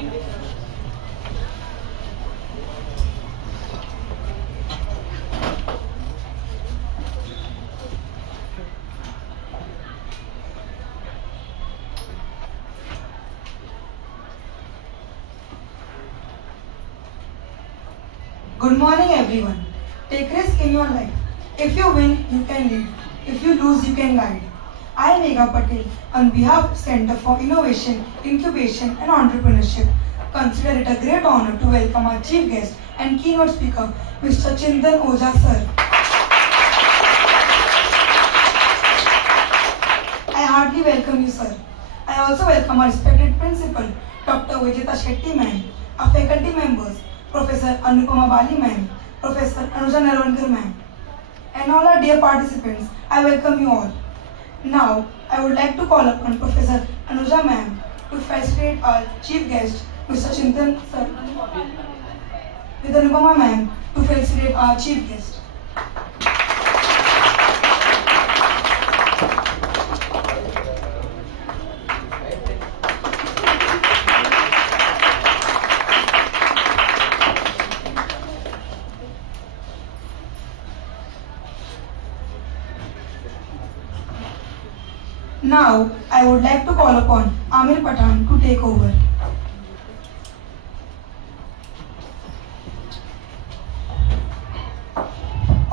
Thank you, sir. Good morning, everyone. Take risk in your life. If you win, you can lead. If you lose, you can guide. I am Megha Patel on behalf of Center for Innovation, Incubation and Entrepreneurship. Consider it a great honor to welcome our chief guest and keynote speaker, Mr. Chintan Ojha sir. I heartily welcome you, sir. I also welcome our respected principal, Dr. Vijeta Shetty ma'am, our faculty members, Professor Anupama Bali ma'am, Professor Anuja Narvankar ma'am, and all our dear participants. I welcome you all. Now, I would like to call upon Professor Anuja ma'am to facilitate our chief guest, Mr. Chintan sir, with Anupama ma'am to facilitate our chief guest. Now, I would like to call upon Amir Pathan to take over.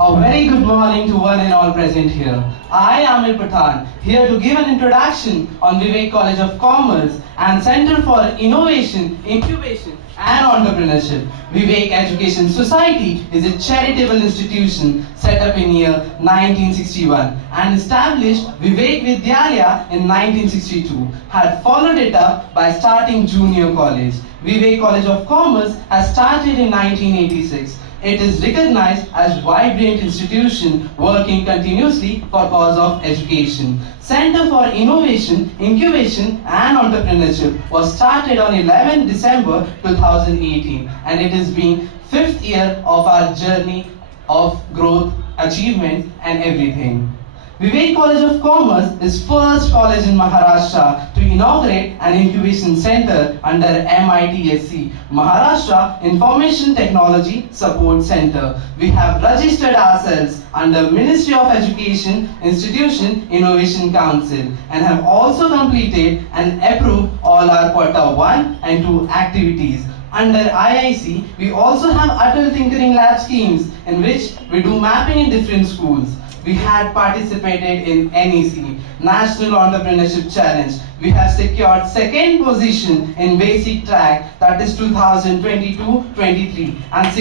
A very good morning to one and all present here. I am Amir Pathan, here to give an introduction on Vivek College of Commerce and Center for Innovation, Incubation and Entrepreneurship. Vivek Education Society is a charitable institution set up in year 1961 and established Vivek Vidyalaya in 1962. Had followed it up by starting junior college. Vivek College of Commerce has started in 1986. It is recognized as vibrant institution working continuously for cause of education. Center for Innovation, Incubation and Entrepreneurship was started on 11 December 2018 and it is being 5th year of our journey of growth, achievement and everything. Vivek College of Commerce is first college in Maharashtra to inaugurate an incubation center under MITSC, Maharashtra Information Technology Support Center. We have registered ourselves under Ministry of Education Institution Innovation Council and have also completed and approved all our quarter 1 and 2 activities. Under IIC, we also have adult tinkering lab schemes in which we do mapping in different schools. We had participated in NEC, National Entrepreneurship Challenge. We have secured 2nd position in basic track, that is 2022-23, and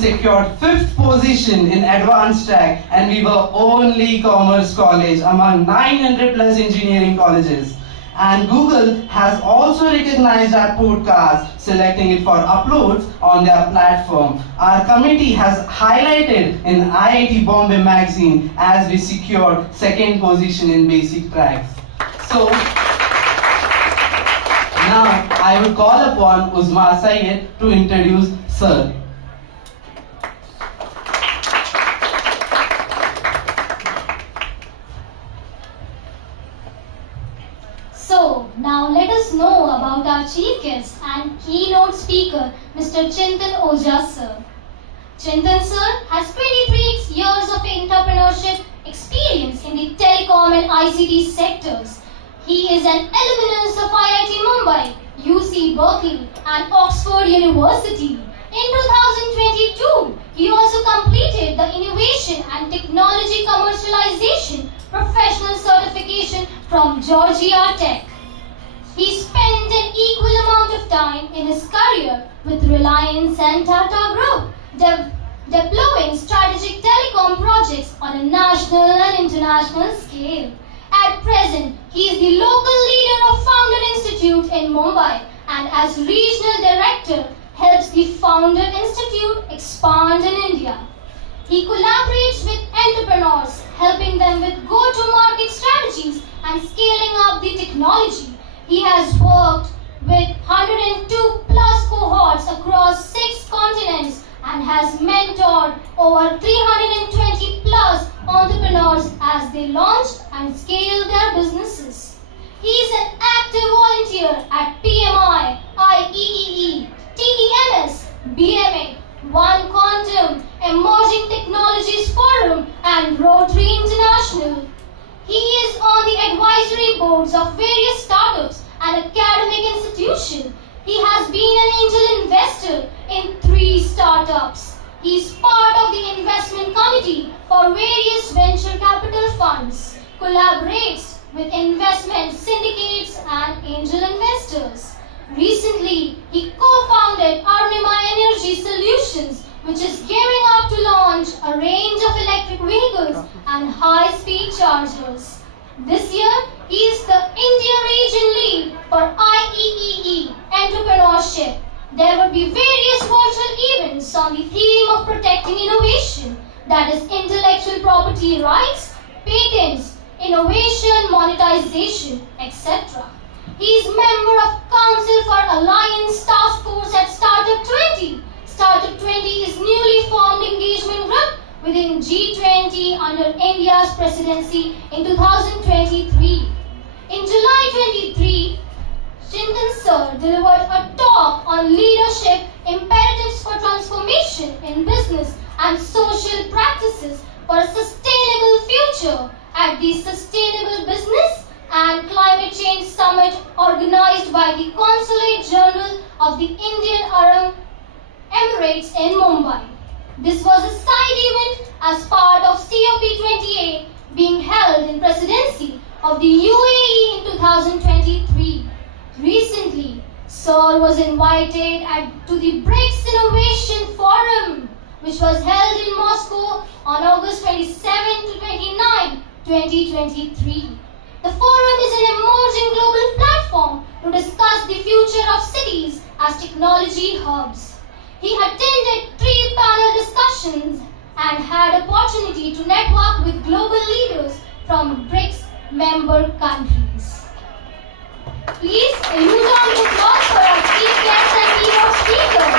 secured 5th position in advanced track, and we were only commerce college among 900 plus engineering colleges. And Google has also recognized our podcast, selecting it for uploads on their platform. Our committee has highlighted in IIT Bombay magazine as we secured 2nd position in basic tracks. So now I will call upon Uzma Syed to introduce Sir. So, now let us know about our chief guest and keynote speaker, Mr. Chintan Ojha sir. Chintan sir has 23 years of entrepreneurship experience in the telecom and ICT sectors. He is an alumnus of IIT Mumbai, UC Berkeley and Oxford University. In 2022, he also completed the Innovation and Technology Commercialization Professional Certification from Georgia Tech. He spent an equal amount of time in his career with Reliance and Tata Group, deploying strategic telecom projects on a national and international scale. At present, he is the local leader of Founder Institute in Mumbai and as regional director helps the Founder Institute expand in India. He collaborates with entrepreneurs, helping them with go-to-market strategies and scaling up the technology. He has worked with 102 plus cohorts across 6 continents and has mentored over 320 plus entrepreneurs as they launch and scale their businesses. He is an active volunteer at PMI, IEEE, TEMS, BMA, One Quantum, Emerging Technologies Forum, and Rotary International. He is on the advisory boards of various startups and academic institutions. He has been an angel investor in 3 startups. He is part of the investment committee for various venture capital funds, collaborates with investment syndicates and angel investors. Recently, he co-founded Arnima Energy Solutions, which is gearing up to launch a range of electric vehicles and high-speed chargers. This year, he is the India region lead for IEEE Entrepreneurship. There will be various virtual events on the theme of protecting innovation, that is intellectual property rights, patents, innovation, monetization, etc. He is member of Council for Alliance Task Force at Startup 20. Startup 20 is newly formed engagement group within G20 under India's presidency in 2023. In July 23, Chintan Sir delivered a talk on leadership imperatives for transformation in business and social practices for a sustainable future at the Sustainable Business and Climate Change Summit organized by the Consulate General of the Indian Arab Emirates in Mumbai. This was a side event as part of COP28 being held in presidency of the UAE in 2023. Recently, Sir was invited to the BRICS Innovation Forum, which was held in Moscow on August 27 to 29, 2023. The forum is an emerging global platform to discuss the future of cities as technology hubs. He attended 3 panel discussions and had opportunity to network with global leaders from BRICS member countries. Please, a huge round of applause for our chief guests and keynote speakers.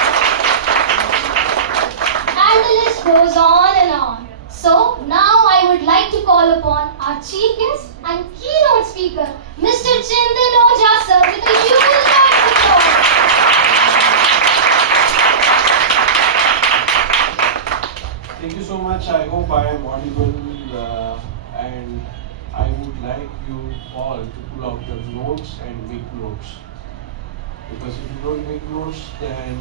And the list goes on and on. So, now I would like to call upon our chief guest and keynote speaker, Mr. Chintan Ojha sir, with a huge round of applause. Thank you so much. I hope I am audible and I would like you all to pull out your notes and make notes. Because if you don't make notes, then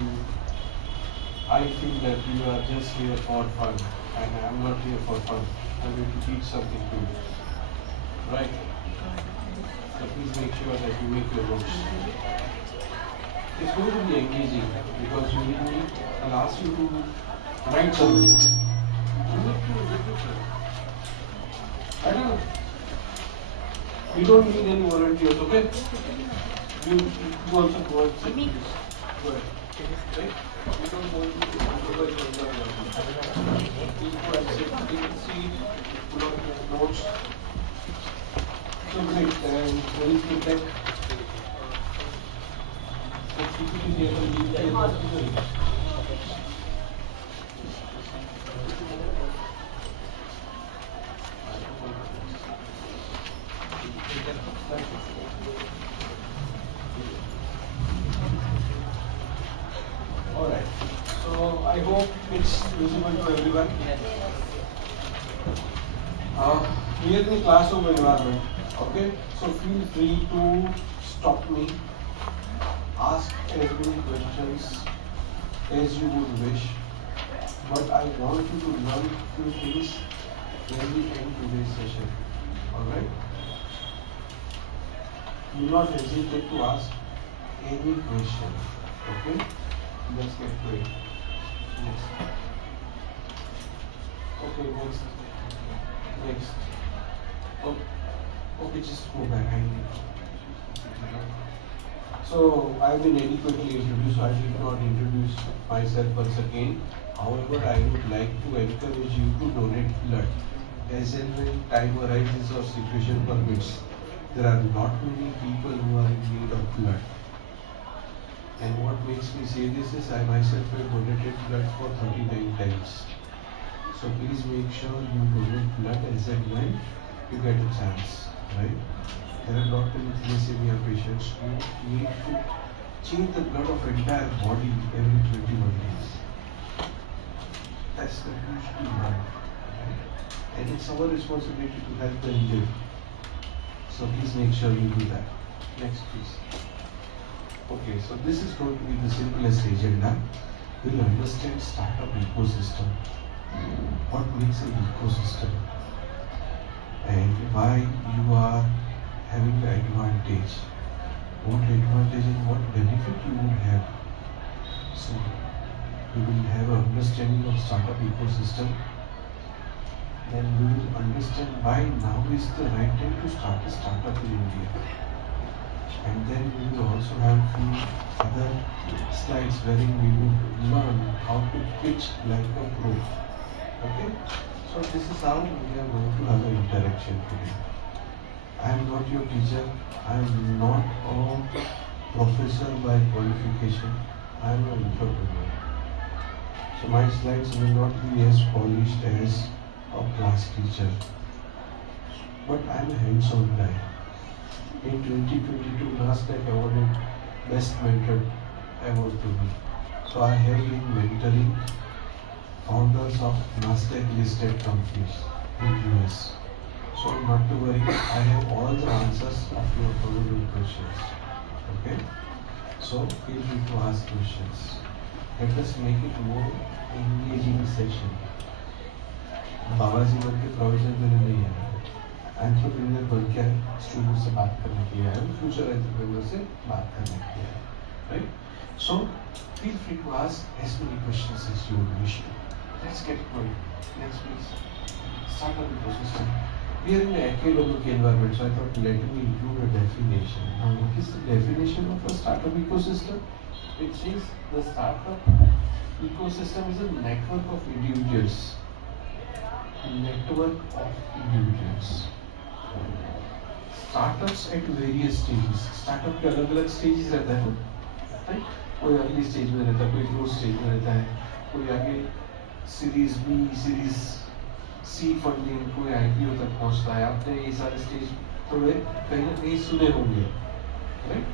I feel that you are just here for fun. And I am not here for fun. I am going to teach something to you. Right? So please make sure that you make your notes. It's going to be engaging because you will I'll ask you to write something. I don't know. You don't need any volunteers, okay? You also go and sit. Go ahead. Right? You don't want to supervise yourself. You go and sit, take a seat, pull out your notes. So great. And what is the tech? So PPT is here to lead the Alright, so I hope it's visible to everyone. We are in the classroom environment, okay? So feel free to stop me, ask as many questions as you would wish. But I want you to learn few things when we end today's session. Alright? Do not hesitate to ask any question. Okay? Let's get to it. Next. Okay, next. Next. Oh, okay, just go back. So, I've been adequately introduced, so I did not introduce myself once again. However, I would like to encourage you to donate blood as and when time arises or situation permits. There are not many people who are in need of blood. And what makes me say this is I myself have donated blood for 39 times. So please make sure you donate blood as and when you get a chance, right? There are not many thalassemia patients who need to change the blood of entire body every 21 days. That's the huge demand. Right? And it's our responsibility to help them live. So please make sure you do that. Next please. Okay, so this is going to be the simplest agenda. We'll understand startup ecosystem. What makes an ecosystem? And why you are having the advantage. What advantage and what benefit you would have. So we will have an understanding of startup ecosystem. Then we will understand why now is the right time to start a startup in India. And then we will also have few other slides wherein we would learn how to pitch like a pro. Okay? So this is how we are going to have an interaction today. I am not your teacher. I am not a professor by qualification. I am an entrepreneur. So my slides will not be as polished as a class teacher. But I am a hands-on guy. In 2022, NASDAQ awarded Best Mentor Award to me. So I have been mentoring founders of NASDAQ listed companies in US. So not to worry, I have all the answers of your probable questions. Okay? So feel free to ask questions. Let us make it more engaging session. बाबाजी बन के प्रोविजन देने नहीं है, एंटरप्रेन्योर बन के स्टूडेंट से बात करने के लिए आया, फ्यूचर एंटरप्रेन्योर से बात करने के लिए आया, राइट? सो feel free to ask as many questions as you wish to. Let's get going. Next please. Startup ecosystem. We are in an academic environment, so I thought let me include a definition. Now what is the definition of a startup ecosystem? It says the startup ecosystem is a network of individuals. Startups at various stages. Startup के अलग-अलग stages रहता है, right? कोई early stage में रहता है, कोई growth stage में रहता है, कोई आगे series B, series C funding, कोई IPO तक पहुंचता है. आपने ये सारे stage थोड़े कहीं ना कहीं सुने होंगे, right?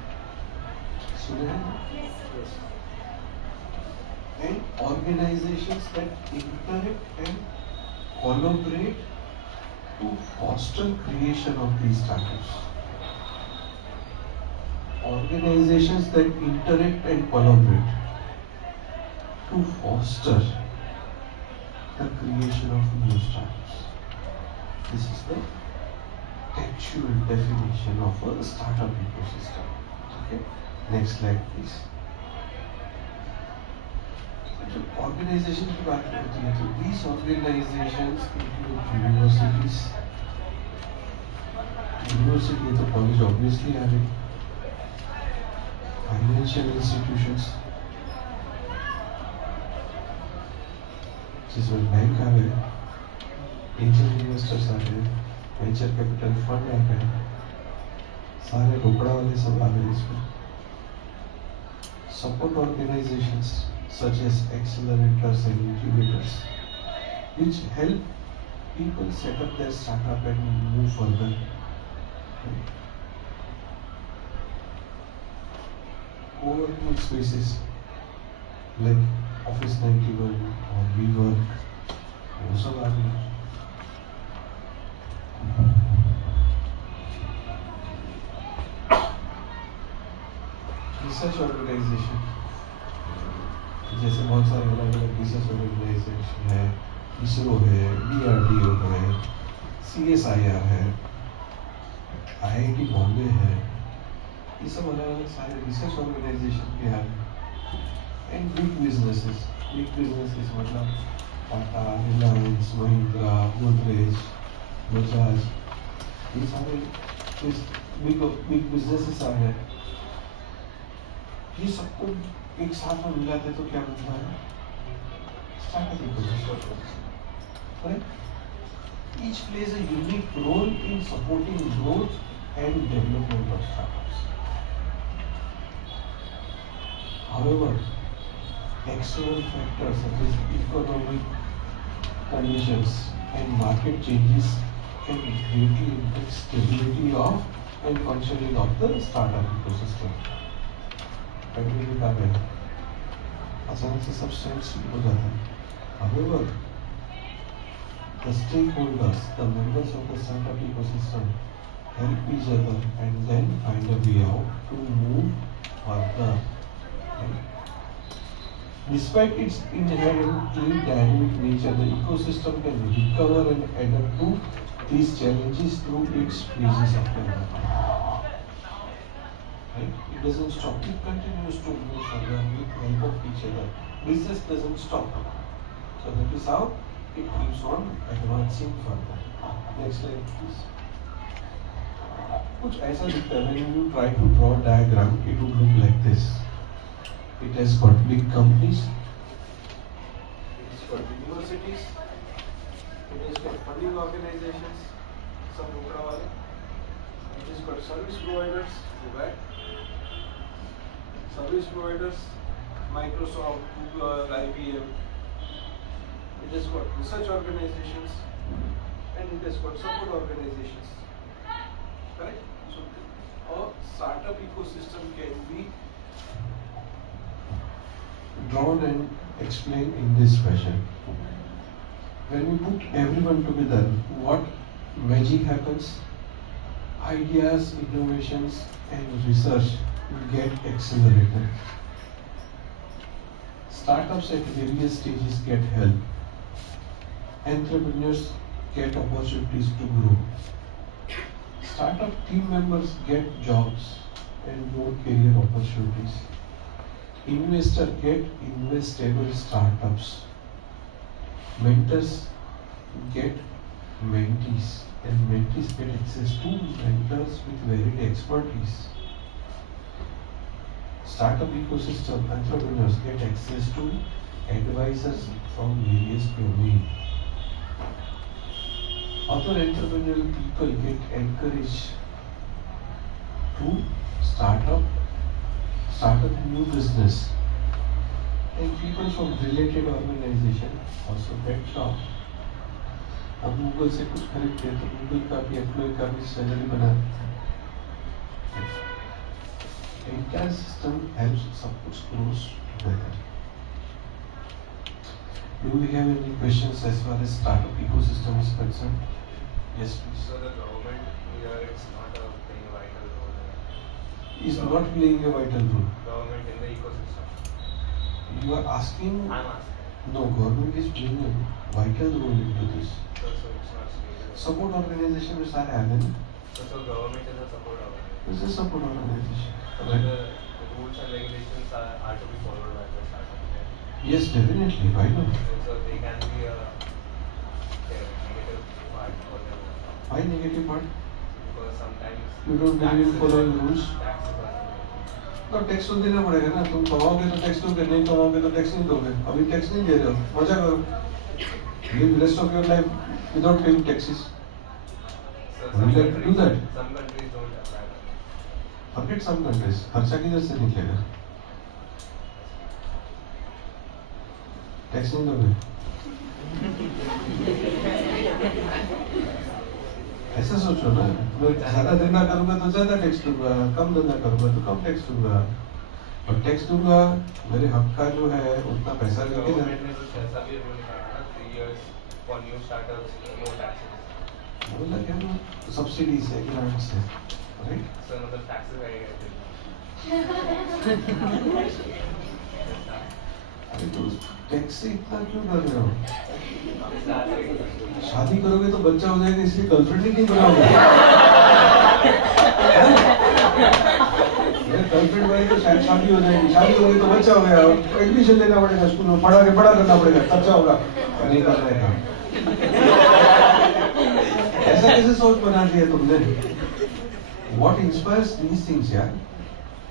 सुने हैं? Yes. And organizations that interact and collaborate to foster creation of these startups. Organizations that interact and collaborate to foster the creation of new startups. This is the actual definition of a startup ecosystem. Okay, next slide please. Organization की बात करते हैं तो these organizations include universities. University तो college obviously are financial institutions. जिसमें बैंक आ गए, angel investors आ गए, venture capital fund आ गए, सारे रोकड़ा वाले सब आ गए इसमें. Support organizations such as accelerators and incubators, which help people set up their startup and move further. Co-working spaces like Office 91 or WeWork, also are there. Research organization. जैसे बहुत सारे अलग अलग रिसर्च ऑर्गेनाइजेशन है, इसरो है, DRDO है, CSIR है, IIT बॉम्बे है, ये सब अलग अलग सारे रिसर्च ऑर्गेनाइजेशन के हैं. एंड बिग बिजनेसेस मतलब टाटा, रिलायंस, महिंद्रा, गोदरेज, बजाज, ये सारे बिग बिजनेसेस आ गए. ये सबको एक साथ में मिलाते तो क्या बनता है? Startup ecosystem. Right? Each plays a unique role in supporting growth and development of startups. However, external factors such as economic conditions and market changes can greatly impact stability of and functioning of the startup ecosystem. Continue का है अचानक से सब सेंस हो जाता है. However, the stakeholders, the members of the startup ecosystem, help each other and then find a way out to move further. Right? Despite its inherently dynamic nature, the ecosystem can recover and adapt to these challenges through its phases of development. Right? It doesn't stop. It continues to move further with help of each other. Business doesn't stop. So that is how it keeps on advancing further. Next slide, please. कुछ ऐसा दिखता है. When you try to draw a diagram, it would look like this. It has got big companies. It has got universities. It has got funding organizations. Some ऊपर वाले. It has got service providers. Vivek. Service providers. Microsoft, Google, IBM. It has got research organizations and it has got support organizations. Correct? So a startup ecosystem can be drawn and explained in this fashion. When we put everyone together, what magic happens? Ideas, innovations and research will get accelerated. Startups at various stages get help. Entrepreneurs get opportunities to grow. Startup team members get jobs and more career opportunities. Investors get investable startups. Mentors get mentees and mentees get access to mentors with varied expertise. Startup ecosystem entrepreneurs get access to advisors from various domains. Other entrepreneurial people get encouraged to start a new business. And people from related organization also get job. अब गूगल से कुछ खरीदते हैं तो गूगल का भी एम्प्लॉय का भी सैलरी बनाते हैं. The entire system helps supports grows together. Do we have any questions as far as startup ecosystem is concerned? Yes, please. So the government here is not playing a vital role. Is not playing a vital role. Government in the ecosystem. You are asking? I'm asking. No, government is playing a vital role into this. So it's not stated. Support organization में सारे आते हैं. So government is a support organization. This is support organization. So Right. the rules and regulations are to be followed by the startup. Right? Yes, definitely. Why not? So they can be a negative part for them. Why negative part? Because sometimes You don't believe in following rules. taxes are something. तो टैक्स तो देना पड़ेगा ना. तुम कमाओगे तो टैक्स दोगे, नहीं कमाओगे तो टैक्स नहीं दोगे. अभी टैक्स नहीं दे रहे हो, मजा करो. Live the rest of your life without paying taxes. So Would you like to do that? some countries don't apply that. Forget some countries. खर्चा किधर से निकलेगा? टैक्स नहीं दोगे. ऐसा सोचो ना. मैं ज्यादा धंधा करूंगा तो ज्यादा टैक्स दूंगा, कम धंधा करूंगा तो कम टैक्स दूंगा. और टैक्स दूंगा, मेरे हक का जो है उतना पैसा So लेके government ने कुछ ऐसा भी रूल निकाला ना 3 years for new startups, no taxes. बोला क्या ना, सब्सिडीज है, ग्रांट्स है, राइट? So मतलब taxes है अरे तो टैक्स से इतना क्यों डर रहे हो? शादी करोगे तो बच्चा हो जाएगा, इसलिए गर्लफ्रेंड ही नहीं बनाओगे. गर्लफ्रेंड बनेगी तो शायद शादी हो जाएगी, शादी होगी तो बच्चा हो गया, एडमिशन लेना पड़ेगा स्कूल में, पढ़ा करना पड़ेगा, खर्चा होगा, नहीं कर रहे काम. ऐसा कैसे सोच बना दिया तुमने? What inspires these things यार?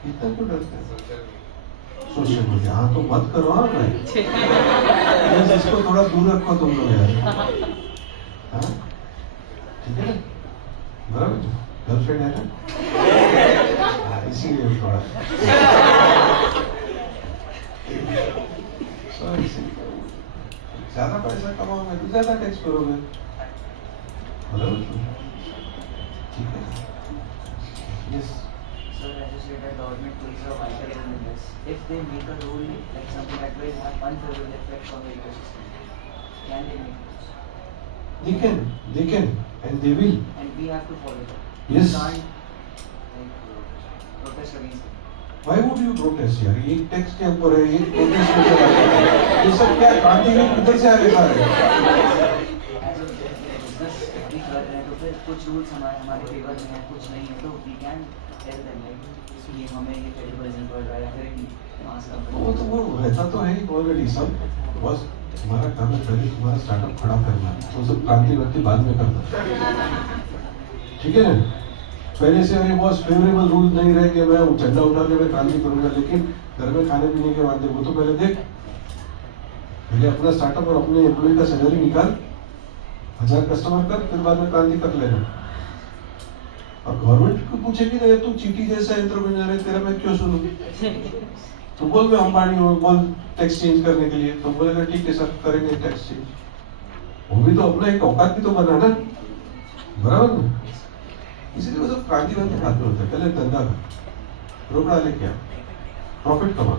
इतना क्यों डरते हैं? Social media. हाँ तो मत करो. हाँ भाई, बस इसको थोड़ा दूर रखो तुम लोग यार. हाँ ठीक है ना, बराबर. गर्लफ्रेंड है ना, इसीलिए थोड़ा. ज्यादा पैसा कमाओगे तो ज्यादा टैक्स करोगे, बराबर. ठीक है. that government plays a vital role in this. If they make a rule like something that will have unfavorable effects on the ecosystem, can they make rules? They can, and they will. And we have to follow that. Yes. We can't protest against it. Why would you protest यार? ये टैक्स के ऊपर है, ये protest में चला गया। ये सब क्या क्रांति में किधर से आगे सारे? As a business अभी कर रहे हैं तो फिर कुछ रूल्स हमारे फेवर में हैं, कुछ नहीं है, तो we can tell them like ये हमें ये फेवरेबल नहीं पड़ रहा है या फिर मास कंपनी। वो रहता तो है ऑलरेडी सब। बस तुम्हारा काम है पहले तुम्हारा स्टार्टअप खड़ा करना, तो सब क्रांति व्यक्ति बाद में करना। ठीक है ना? पहले से अरे बॉस फेवरेबल रूल नहीं रहे कि मैं झंडा उठा के मैं क्रांति करूंगा, लेकिन घर में खाने पीने के वादे वो तो पहले देख, पहले अपना स्टार्टअप और अपने एम्प्लॉय का सैलरी निकाल, 1000 कस्टमर कर, फिर बाद में क्रांति कर लेना। और गवर्नमेंट को पूछेगी ना, तू चीटी जैसा एंटरप्रेन्योर है, तेरा मैं क्यों सुनूं? तो बोल मैं अंबानी हूँ, बोल टैक्स चेंज करने के लिए, तो बोलेगा ठीक है सर करेंगे टैक्स चेंज। वो भी तो अपना एक औकात भी तो बनाना, बराबर ना? इसलिए वो सब क्रांति बन के हाथ में होता है। पहले धंधा कर, रोकड़ा लेके आ, प्रॉफिट कमा,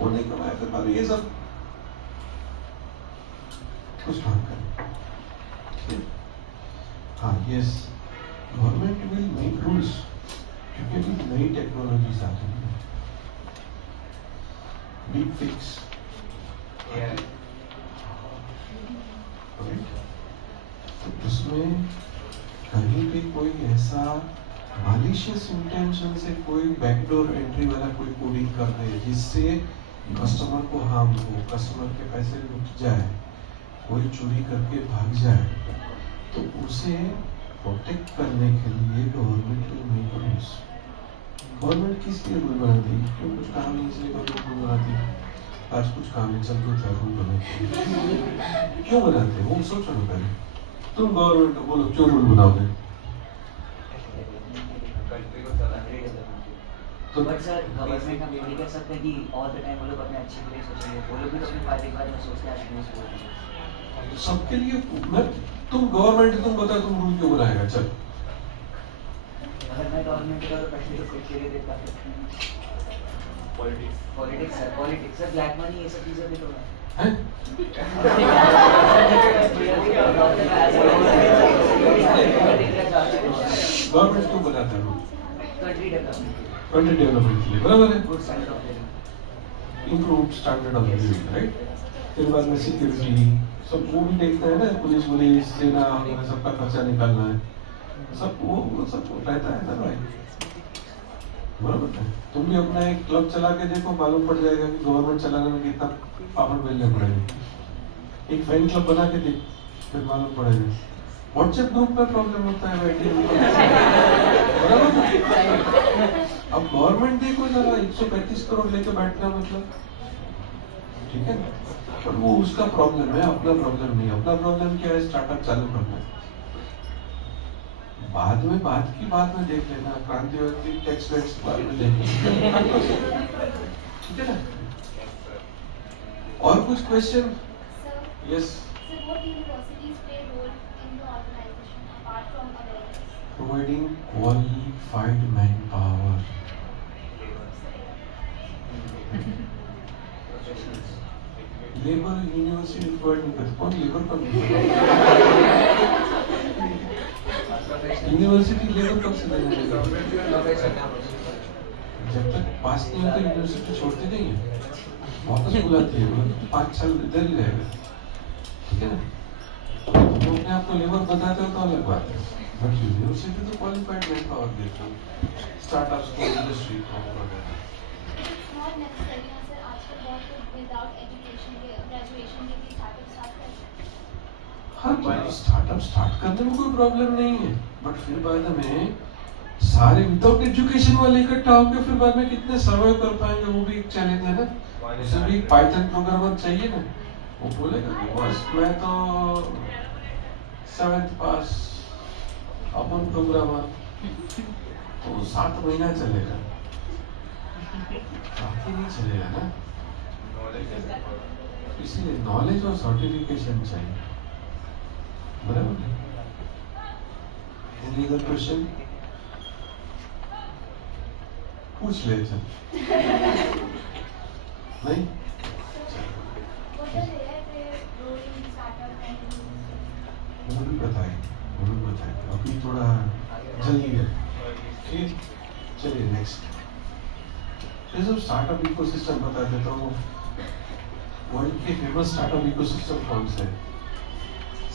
वो नहीं कमाया फिर बाद में ये सब कुछ काम करें। हाँ yes, government will make rules क्योंकि अभी नई टेक्नोलॉजी आ रही है, डीप फिक्स, तो उसमें कहीं भी कोई ऐसा मालिशियस इंटेंशन से कोई बैकडोर एंट्री वाला कोई कोडिंग कर दे जिससे कस्टमर को हार्म हो, कस्टमर के पैसे लुट जाए, कोई चोरी करके भाग जाए, तो उसे प्रोटेक्ट करने के लिए government will make rules. Government किस लिए रूल बनाती है? क्यों कुछ काम नहीं इसलिए गवर्नमेंट रूल बनाती है? आज कुछ काम नहीं चल तो क्या रूल बनाते हैं? क्यों बनाते हैं वो सोचो ना पहले। तुम गवर्नमेंट को बोलो क्यों रूल बनाओगे? तो बट सर गवर्नमेंट हम ये नहीं कर सकते कि ऑल द टाइम वो लोग अपने अच्छे के लिए सोचेंगे, वो लोग भी तो अपने फायदे के बारे में सोचते हैं। सबके लिए मैं, तुम गवर्नमेंट तुम बताओ तुम रूल क्यों बनाएगा? चल अगर मैं गवर्नमेंट का तो पैसे तो खुद के लिए देता हूँ। पॉलिटिक्स सर, ब्लैक मनी ये सब चीजें भी तो है। गवर्नमेंट क्यों बनाता है रूल? कंट्री डेवलपमेंट के लिए, बराबर है? Improve standard of living, right? फिर बाद में सिक्योरिटी सब वो भी देखता है ना, पुलिस सेना सबका खर्चा निकालना है, सब वो सब रहता है ना भाई, बराबर है? तुम भी अपना एक क्लब चला के देखो, मालूम पड़ जाएगा कि गवर्नमेंट चलाने में कितना पापड़ बेलने पड़ेंगे। एक फैन क्लब बना के देख, फिर मालूम पड़ेगा। व्हाट्सएप ग्रुप में प्रॉब्लम होता है बैठे, बराबर? अब गवर्नमेंट देखो जरा, 135 करोड़ लेके बैठना मतलब, ठीक है? पर वो उसका प्रॉब्लम है, अपना प्रॉब्लम नहीं। अपना प्रॉब्लम क्या है? स्टार्टअप चालू करना है। बाद में बात की बात में देख लेना, क्रांति वक्ति टैक्स वैक्स बाद में देख लेना, ठीक है ना? और कुछ question? Yes. Providing qualified manpower. Labour university provide नहीं करती, कौन लेबर कब यूनिवर्सिटी लेबर कब से देने देगा? जब तक पास नहीं होता यूनिवर्सिटी छोड़ती नहीं है, वापस बुलाती है, 5 साल इधर ही रहेगा, ठीक है ना? तो अपने आप को लेबर बताते हो तो अलग बात है, बट यूनिवर्सिटी तो क्वालिफाइड मैन पावर देते हो, स्टार्टअप्स को, इंडस्ट्री को वगैरह। हाँ, तो स्टार्टअप स्टार्ट करने में कोई प्रॉब्लम नहीं है, बट फिर बाद में सारे विदाउट एजुकेशन वाले इकट्ठा होकर फिर बाद में कितने सर्वाइव कर पाएंगे, वो भी एक चैलेंज है ना। उसे भी पाइथन प्रोग्रामर चाहिए ना, वो बोलेगा कि बस मैं तो 7th पास अपन प्रोग्रामर, तो 7 महीना चलेगा, काफी नहीं चलेगा ना। इसीलिए नॉलेज और सर्टिफिकेशन चाहिए, बराबर? Any other question? पूछ ले चल नहीं वो भी बताए अभी थोड़ा जल्दी है ठीक चलिए नेक्स्ट ये सब स्टार्टअप इकोसिस्टम बता देता हूँ वर्ल्ड के फेमस स्टार्टअप इकोसिस्टम कौन से है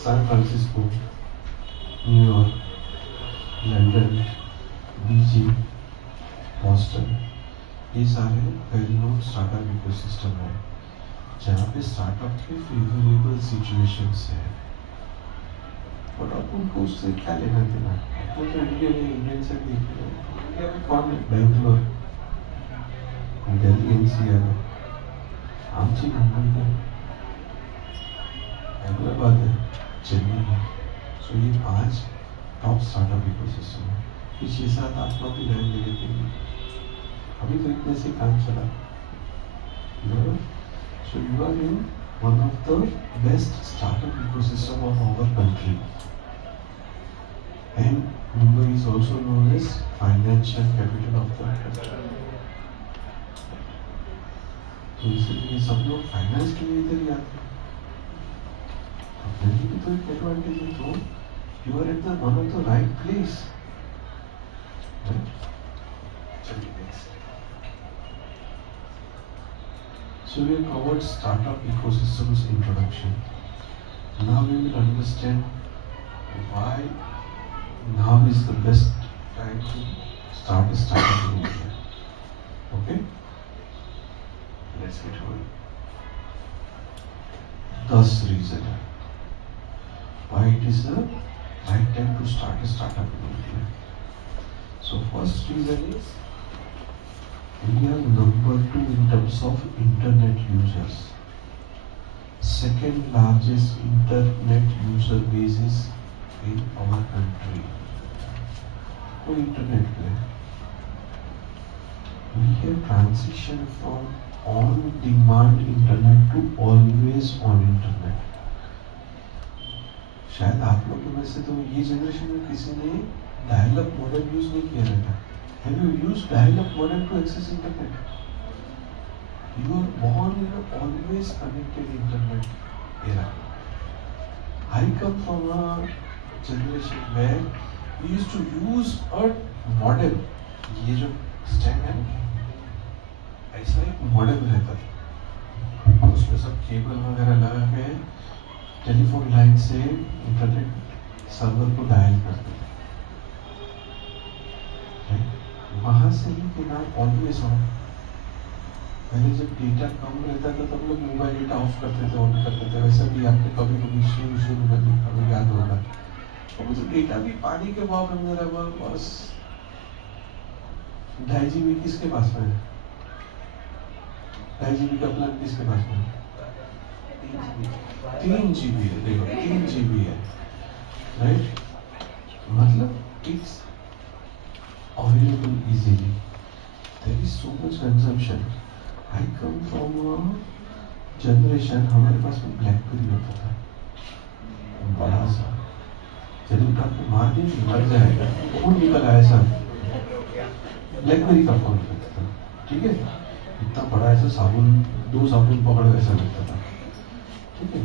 San Francisco New York London Beijing Boston ये सारे वेल नोन स्टार्टअप इकोसिस्टम है जहाँ पे स्टार्टअप के फेवरेबल सिचुएशंस है और अब उनको उससे क्या लेना देना वो तो इंडिया में इंडियन से इंडिया में कौन है बेंगलोर दिल्ली एनसीआर आमची मुंबई है हैदराबाद है चेन्नई है सो ये 5 टॉप स्टार्टअप इकोसिस्टम है ये 6-7 आप लोग भी जाएंगे लेकिन अभी तो इतने से काम चला so you are in one of the best startup ecosystem of our country and Mumbai is also known as financial capital of the country तो इसलिए सब लोग फाइनेंस के लिए इधर ही आते हैं अब दिल्ली की तो एक एडवांटेज है तो you are at the one of the right place चलिए next So we have covered startup ecosystems introduction. Now we will understand why now is the best time to start a startup in India. Okay? Let's get going. 10 reasons why it is the right time to start a startup in India. So first reason is we are number 2 in terms of internet users. Second largest internet user base is in our country. So internet पे we have transition from on-demand internet to always on internet. शायद आप लोगों में से तो ये जनरेशन में किसी ने डायल-अप मॉडेम यूज नहीं किया रहता. Have you used dial-up modem to access internet? You are born in an always connected internet era. I come from a generation where we used to use a modem. ये जो स्टैंड है ऐसा एक मॉडेम रहता था उसमें सब केबल वगैरह लगा के टेलीफोन लाइन से इंटरनेट सर्वर को डायल करते थे वहाँ से ही कि ना ऑलवेज ऑन पहले जब डेटा कम रहता था तब लोग मोबाइल डेटा ऑफ करते थे ऑन करते थे वैसे भी आपने कभी कभी शुरू में कभी याद होगा और मुझे डेटा भी पानी के भाव में मेरा बस 2.5 GB किसके पास में है 2.5 GB का प्लान किसके पास में 3 GB है देखो 3 GB है राइट मतलब it's available easily. There is so much consumption. I come from a generation हमारे पास में BlackBerry होता था बड़ा सा जरूर आपको मार देंगे मर जाएगा खून निकल आया सब BlackBerry का फोन लगता था ठीक है इतना बड़ा ऐसा साबुन 2 साबुन पकड़ो ऐसा लगता था ठीक है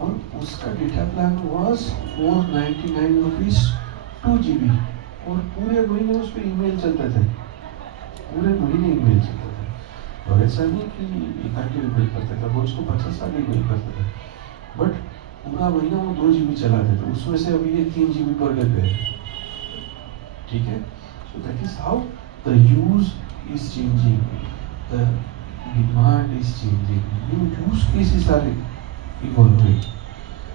और उसका डेटा प्लान was 499 rupees 2 GB और पूरे महीने उस पर ईमेल चलते थे पूरे महीने ईमेल चलते थे और ऐसा नहीं कि इकट्ठे ईमेल करते थे रोज को 50 साल ईमेल करते थे बट पूरा महीना वो 2 GB चलाते थे उसमें से अभी ये 3 GB पर डे पे ठीक है so that is how the use is changing the demand is changing new use cases are evolving.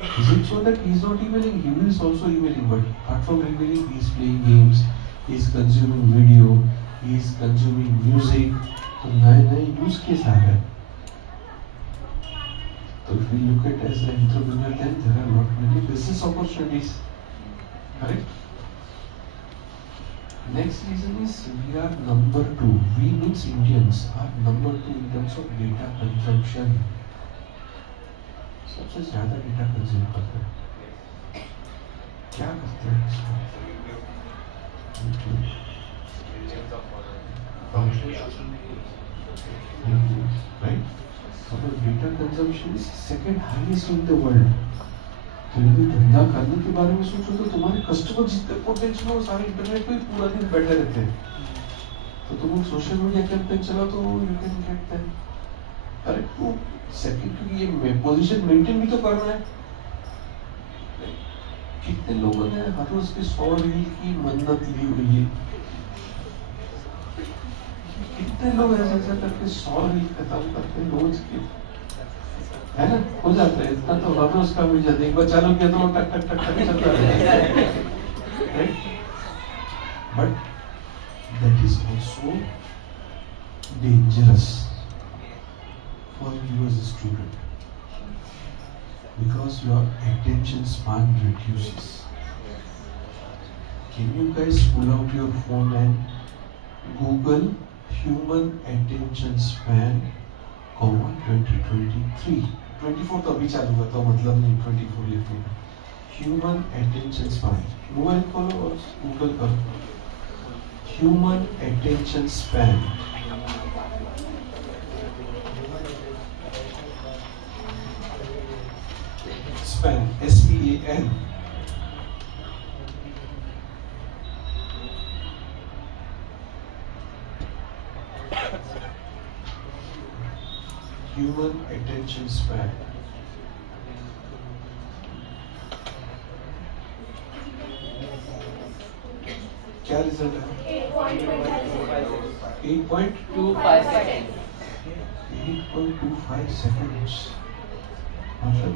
Is it so that he is not emailing? He is also emailing, but apart from emailing, he is playing games, he is consuming video, he is consuming music. So नए use case आ रहे. So if we look at as an entrepreneur, then there are not many business opportunities. Correct? Next reason is we are number 2. We means Indians are number 2 in terms of data consumption. सबसे ज्यादा data consume करते हैं क्या करते हैं right? So the data consumption is second highest in the world. तो यदि धंधा करने के बारे में सोचो तो तुम्हारे कस्टमर जितने पोटेंशियल हो सारे इंटरनेट पे पूरा दिन बैठे रहते हैं, तो तुम सोशल मीडिया कैंपेन चलाओ तो you can get them. Correct two second, क्योंकि ये पोजीशन मेंटेन भी तो करना है। कितने लोगों ने हर रोज की 100 रील की मन्नत ली हुई है, कितने लोग ऐसा करके 100 रील खत्म करते हैं रोज की, है ना? हो जाता है इतना तो हर रोज का मिल जाता है, एक बार चालू किया तो टक टक टक टक चलता रहता है। But that is also dangerous for you as a student, because your attention span reduces. Can you guys pull out your phone and Google human attention span, 2023? 24 तो अभी चालू हुआ तो मतलब नहीं 24 लिखने का। Human attention span, मोबाइल खोलो और गूगल करो human attention span। Span, S-P-A-N. Human attention span. क्या रिजल्ट है? 8.25 seconds. 8.25 seconds. मतलब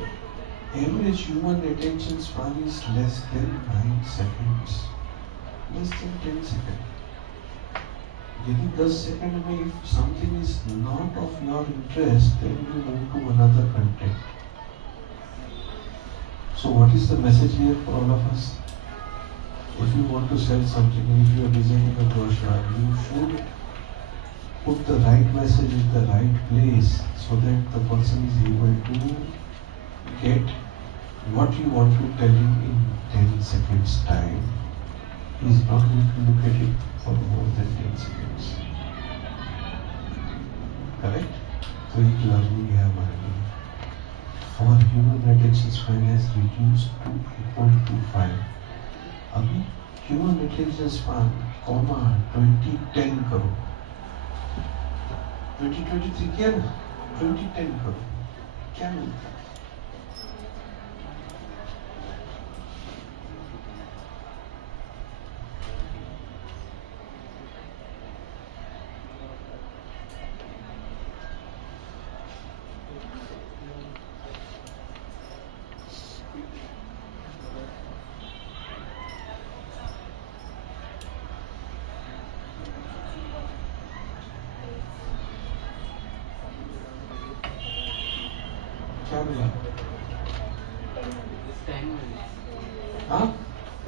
average human attention span is less than 9 seconds, less than 10 seconds. यदि 10 सेकंड में if something is not of your interest, then you move to another content. So what is the message here for all of us? If you want to sell something, if you are designing a brochure, you should put the right message in the right place so that the person is able to get what you want to tell him in 10 seconds time. He is not going to look at it for more than 10 seconds. Correct? So एक learning है हमारे लिए. Our human attention span has reduced to 8.25. अभी human attention span, 2010 करो. 2023 किया ना? 2010 करो. क्या मिलता है? क्या मिला? 10 minutes. हाँ?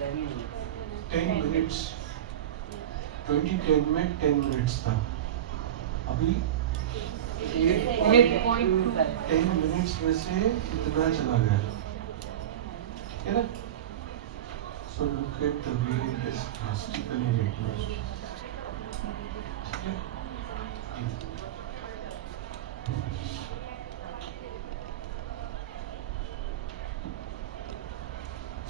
10 minutes. 10 minutes. 2010 में 10 minutes था. अभी 8.25. 10 minutes में से इतना चला गया है ना? So look at the way it is drastically reduced. ठीक है?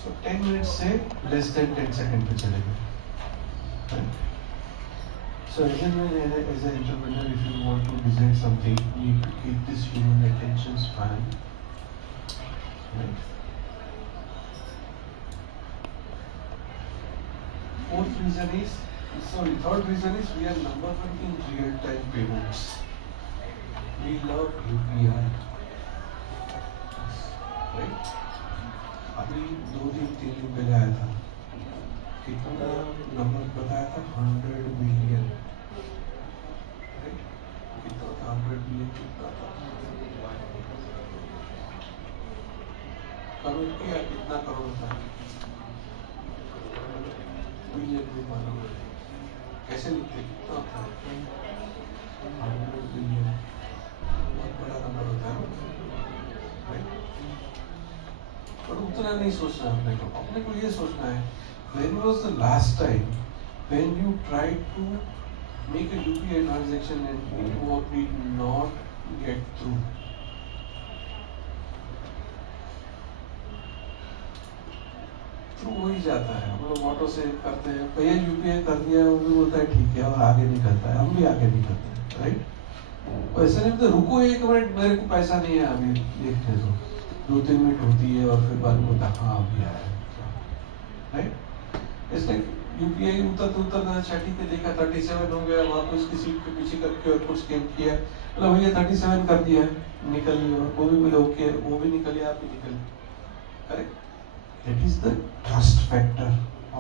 So 10 minutes से less than 10 seconds पे चले गए. Right? So as an entrepreneur, if you want to design something, you need to keep this human attention span. Right? Third reason is we are number one in real-time payments. We love UPI. Right? अभी 2 दिन 3 दिन पहले आया था, कितना नंबर बताया था? 100 बिलियन. कितना था? 100 बिलियन कितना था? करोड़ किया? कितना करोड़ था? बिलियन में मालूम है कैसे लिखते? कितना था? 100 बिलियन. बहुत बड़ा नंबर होता है. पर उतना नहीं सोचना अपने को ये सोचना है when was the last time when you tried to make a UPI transaction and it did not get through. Through हो ही जाता है, हम लोग ऑटो से करते हैं, भैया यूपीआई कर दिया, वो भी बोलता है ठीक है और आगे नहीं करता है, हम भी आगे नहीं करते हैं, राइट? वैसे नहीं तो रुको एक मिनट, मेरे को पैसा नहीं है अभी देखते दो, 2-3 मिनट होती है और फिर बाद में बोलता हाँ अभी आया है, राइट? इसलिए यूपीआई उतर छठी पे देखा 37 हो गया, वापस किसी के पीछे करके और कुछ स्कैम किया, मतलब भैया 37 कर दिया है, निकल लिया, और वो भी बोले ओके, वो भी निकल लिया, आप भी निकल, correct? That is the trust factor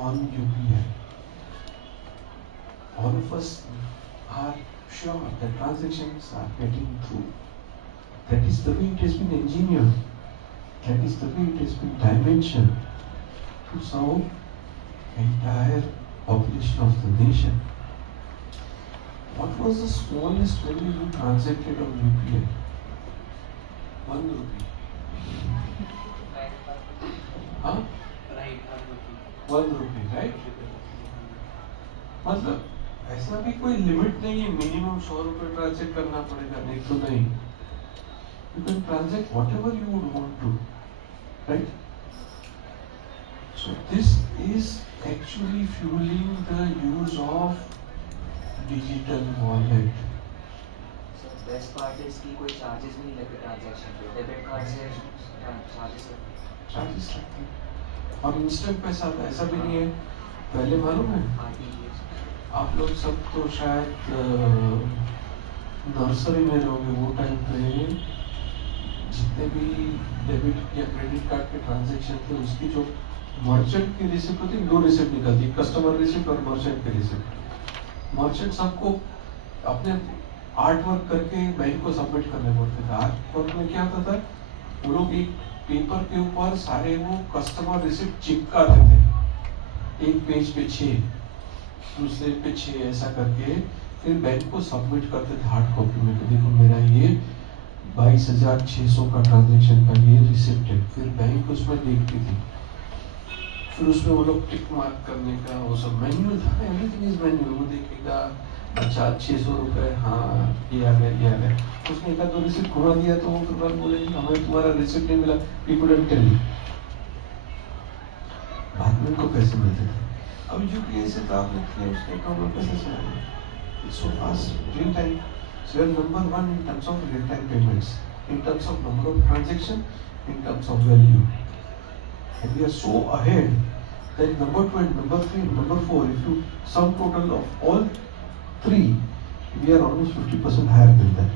on UPI. All of us are sure that transactions are getting through. That is the way it has been engineered. That is the way it has been dimensioned to serve entire population of the nation. What was the smallest value you transacted on UPI? 1 rupee. हाँ? 1 rupee, right? मतलब ऐसा भी कोई लिमिट नहीं है, मिनिमम 100 रुपए ट्रांसैक्ट करना पड़ेगा, नहीं तो नहीं. You can transact whatever you would want to, right? So this is actually fueling the use of digital wallet. So best part is कि कोई charges भी नहीं लगते transaction पे, debit card से charges लगते. चार्जेस लगते हैं और इंस्टेंट पैसा आता है, ऐसा भी नहीं है. पहले मालूम है, आप लोग सब तो शायद नर्सरी में रहोगे, वो टाइम पे जितने भी डेबिट या क्रेडिट कार्ड के ट्रांजैक्शन थे, उसकी जो मर्चेंट की रिसिप्ट होती है, 2 रिसिप्ट निकलती, कस्टमर रिसिप्ट और मर्चेंट की रिसिप्ट. मर्चेंट सबको अपने आर्ट वर्क करके बैंक को सबमिट करने पड़ते थे. आर्ट वर्क में क्या होता था, वो लोग एक पेपर के ऊपर सारे वो कस्टमर रिसिप्ट चिपकाते थे, एक पेज पे 6, दूसरे पे 6, ऐसा करके फिर बैंक को सबमिट करते थे हार्ड कॉपी में कि देखो मेरा ये 22,600 का ट्रांजैक्शन का ये रिसिप्ट है. फिर बैंक उसमें देखती थी, फिर उसमें वो लोग टिक मार्क करने का वो सब मैन्युअल था, एवरीथिंग इज मैन्युअल. वो देखेगा अच्छा 600 रुपए, हाँ ये आ गया, ये आ गया. उसने एक 2 रिसिप्ट घुमा दिया तो वो फिर बाद बोलेंगे हमें तुम्हारा रिसिप्ट नहीं मिला, वी कुडंट टेल यू. बाद में उनको पैसे मिलते थे. अब यूपीआई से तो आपने किया, उसके अकाउंट में पैसे चला गया. It's so fast, real time. So we are number 1 in terms of real time payments, in terms of number of transaction, in terms of value, and we are so ahead that number 2 and number 3 and number 4, if you sum total of all 3, we are almost 50% higher than that.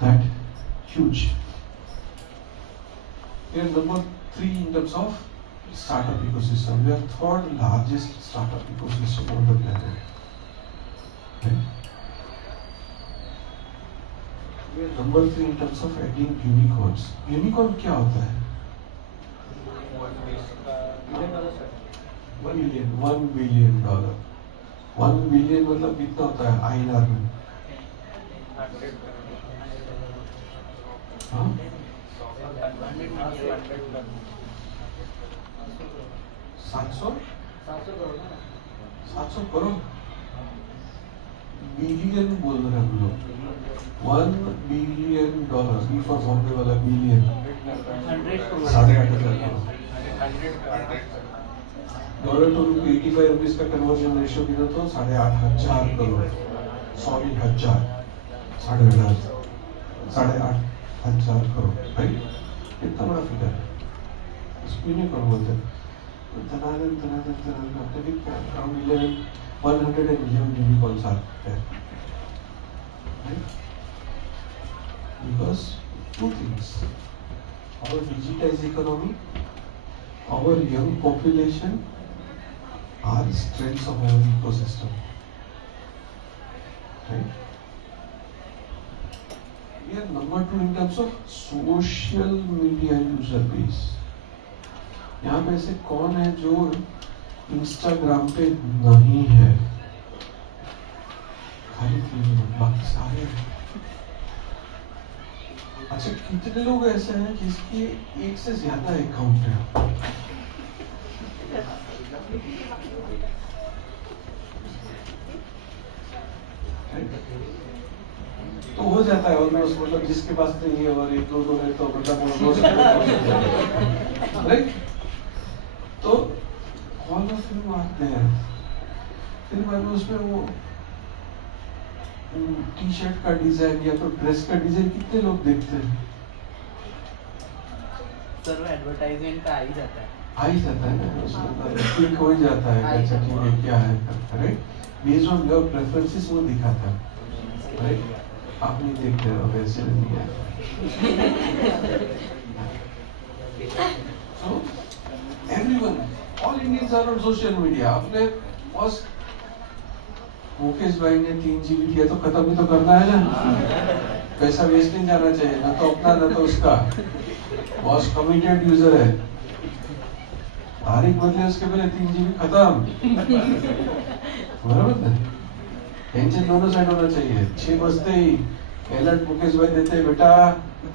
That huge. We are number 3 in terms of startup ecosystem. We are 3rd largest startup ecosystem on the planet. Right? We are number 3 in terms of adding unicorns. Unicorn क्या होता है? $1 billion. $1 billion मतलब कितना होता है INR में? हाँ? 700 करोड़. बिलियन बोल रहे हैं हम लोग. $1 billion, बी फॉर बॉम्बे वाला बिलियन, 8,500 करोड़. डॉलर टू रुपये 85 रुपीज का कन्वर्जन रेशियो किया तो 8,500 करोड़. 100,000, 8,500 करोड़, राइट? कितना बड़ा फिगर है. इसको यूनिकॉर्न बोलते हैं. धनाधन आपने भी अराउंड 111 unicorns are there, right? Because 2 things: our digitized economy, our young population are strengths of our ecosystem, right? We are number 2 in terms of social media user base. यहाँ पे ऐसे कौन है जो इंस्टाग्राम पे नहीं है? खाली 3 लोग, बाकी सारे हैं. अच्छा, कितने लोग ऐसे हैं जिसके एक से ज्यादा अकाउंट है? तो हो जाता है ऑलमोस्ट, मतलब जिसके पास नहीं है और एक दो है तो मतलब राइट। तो कॉल ऑफ फिल्म आते हैं, फिर बाद में उसमें वो टी शर्ट का डिजाइन या तो ड्रेस का डिजाइन कितने लोग देखते हैं? सर वो एडवर्टाइजमेंट पे आ ही जाता है। आ ही जाता है ना, उसमें क्लिक हो ही जाता है कि अच्छा ठीक है क्या है, right. Based on your preferences वो दिखाता है, राइट। आप नहीं देखते हो वैसे नहीं है। So everyone, all Indians are on social media. आपने बस मुकेश भाई ने 3 GB दिया तो खत्म भी तो करना है ना, पैसा वेस्ट नहीं जाना चाहिए, ना तो अपना ना तो उसका। बॉस कमिटेड यूजर है, तारीख बदले उसके पहले 3 GB खत्म, बराबर ना। टेंशन दोनों साइड होना चाहिए। 6 बजते ही अलर्ट मुकेश भाई देते हैं, बेटा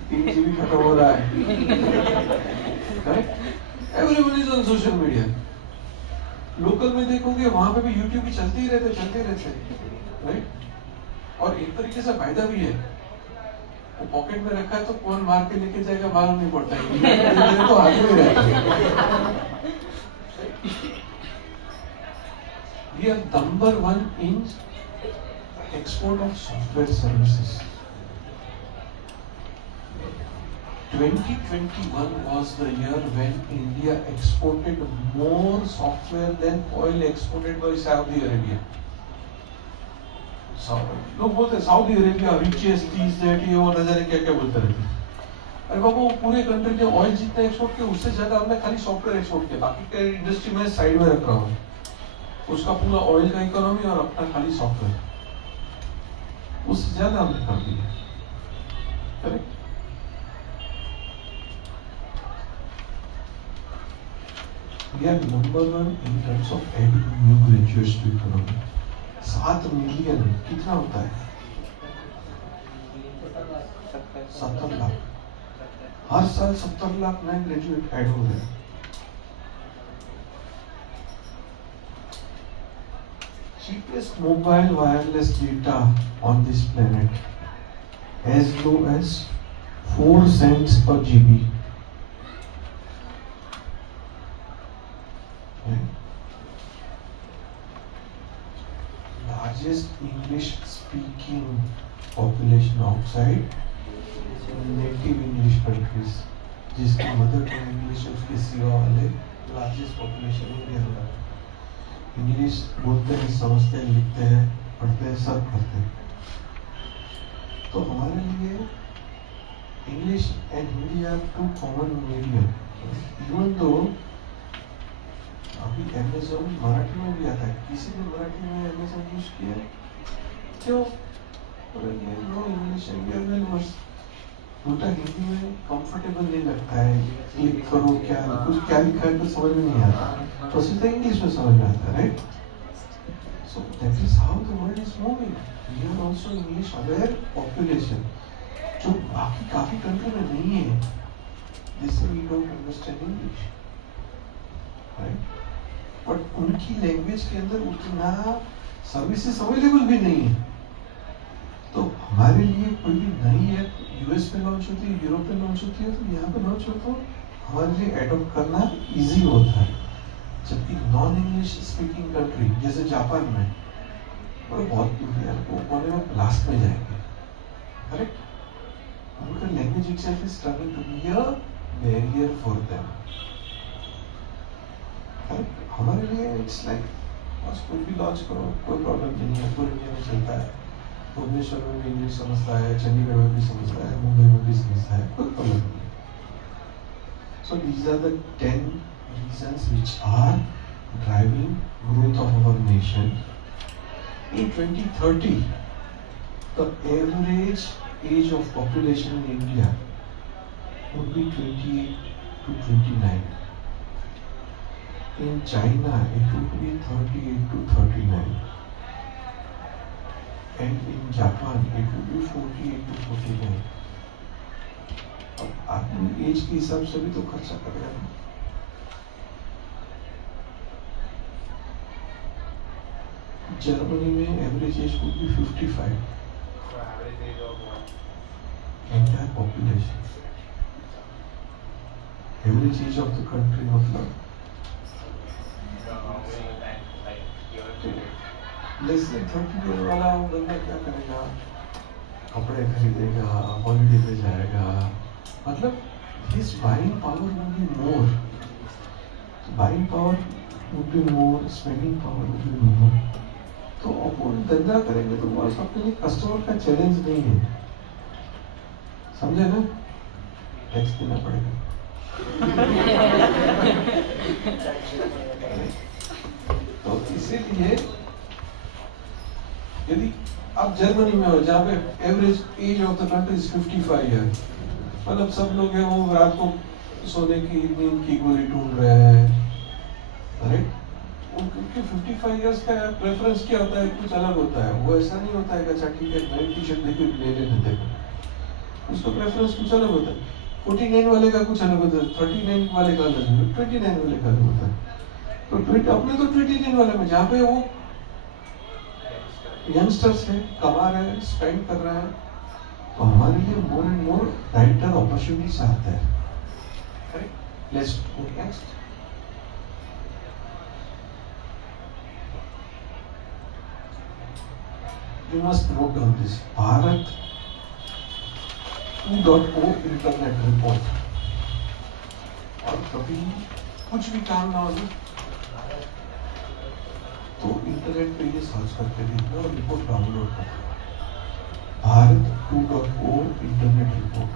3 GB खत्म हो रहा है, correct. Everyone is on social media. Local में देखोगे वहां पे भी यूट्यूब ही चलते ही रहते, राइट। और एक तरीके से फायदा भी है, वो पॉकेट में रखा है तो कौन मार के लेके जाएगा मालूम नहीं पड़ता है, तो हाथ में रहता है। We are number 1 in export of software services. 2021 was the year when India exported more software than oil exported by Saudi Arabia. लोग बोलते हैं सऊदी अरेबिया रिचेस्ट चीज दैट, ये वो नजर क्या क्या बोलते रहते हैं। अरे बाबू वो पूरे कंट्री ने ऑयल जितना एक्सपोर्ट किया उससे ज्यादा हमने खाली सॉफ्टवेयर एक्सपोर्ट किया, बाकी के इंडस्ट्री में साइड में रख रहा हूँ। उसका पूरा ऑयल का इकोनॉमी और अपना खाली सॉफ्टवेयर, उससे ज्यादा हमने कर दिया, correct. We are number 1 in terms of adding new graduates to economy. 7 मिलियन कितना होता है? 70 लाख। हर साल 70 लाख नए ग्रेजुएट ऐड हो रहे हैं। Cheapest mobile wireless data on this planet, as low as 4 cents per GB. Largest English speaking population outside native English countries, जिसकी mother tongue English उसके सिवा वाले लार्जेस्ट पॉपुलेशन इंडिया का। इंग्लिश बोलते हैं, समझते हैं, लिखते हैं, पढ़ते हैं, सब करते हैं। तो हमारे लिए English and Hindi are 2 common medium. Even though अभी अमेज़न मराठी में भी आता है, किसी ने मराठी में अमेज़न यूज किया है क्यों? नो इंग्लिश उल्टा हिंदी में कंफर्टेबल नहीं लगता है, क्लिक करो क्या कुछ क्या लिखा है तो समझ में नहीं आता, तो सीधा इंग्लिश में समझ में आता है, right. So that is how the world is moving. We are also English aware population, जो बाकी काफी कंट्री में नहीं है, जिससे we don't understand English, right. But उनकी लैंग्वेज के अंदर उतना सर्विसेज अवेलेबल भी नहीं है। तो हमारे लिए कोई भी नई ऐप यूएस में लॉन्च होती है, यूरोप में लॉन्च होती है, तो यहाँ पे लॉन्च होता है, हमारे लिए एडॉप्ट करना इजी होता है। जबकि नॉन इंग्लिश स्पीकिंग कंट्री जैसे जापान में, और बहुत दूर है, वो कोने में लास्ट में जाएंगे, करेक्ट। उनका language itself is starting to be a barrier for them, correct. हमारे लिए इट्स लाइक बस कोई भी लॉन्च करो, कोई प्रॉब्लम नहीं है, पूरे इंडिया में चलता है। भुवनेश्वर में भी इंग्लिश समझता है, चंडीगढ़ में भी समझता है, मुंबई में भी समझता है, कोई प्रॉब्लम नहीं है। So these are the 10 reasons which are driving growth of our nation. In 2030, the average age of population in India would be 28 to 29. In China, it would be 38 to 39. And in Japan, it would be 48 to 49. अब आदमी एज के हिसाब से भी तो खर्चा करेगा ना। जर्मनी में average age would be 55, average age of what? Entire population. Average age of the country मतलब How many time, like years? Less than 30 ईयर वाला वो बंदा क्या करेगा? कपड़े खरीदेगा, हॉलिडे पे जाएगा, मतलब his buying power would be more. So buying power would be more, spending power would be more. तो अब वो धंधा करेंगे तो बस अपने लिए कस्टमर का चैलेंज नहीं है, समझे ना? टैक्स देना पड़ेगा। तो इसीलिए यदि आप जर्मनी में हो जहाँ पे average age of the country is 55 ईयर, मतलब सब लोग हैं वो रात को सोने की नींद की गोली ढूंढ रहे हैं, राइट? क्योंकि 55 इयर्स का प्रेफरेंस क्या होता है, कुछ अलग होता है। वो ऐसा नहीं होता है कि अच्छा ठीक है नई टी शर्ट देखिए ले लेते हैं, उसका प्रेफरेंस कुछ अलग होता है। 49 वाले का कुछ अलग होता है, 39 वाले का अलग है, 29 वाले का अलग होता है। तो अपने तो 29 वाले में जहाँ पे वो यंगस्टर्स है, कमा रहे हैं, स्पेंड कर रहे हैं, तो हमारे लिए more and more brighter opportunities आते हैं। Correct? Let's go next. You must note down this Bharat 2.0 internet report. और कभी कुछ भी काम ना हो तो इंटरनेट पे ये सर्च करके देखना और रिपोर्ट डाउनलोड करना। भारत 2.0 internet report.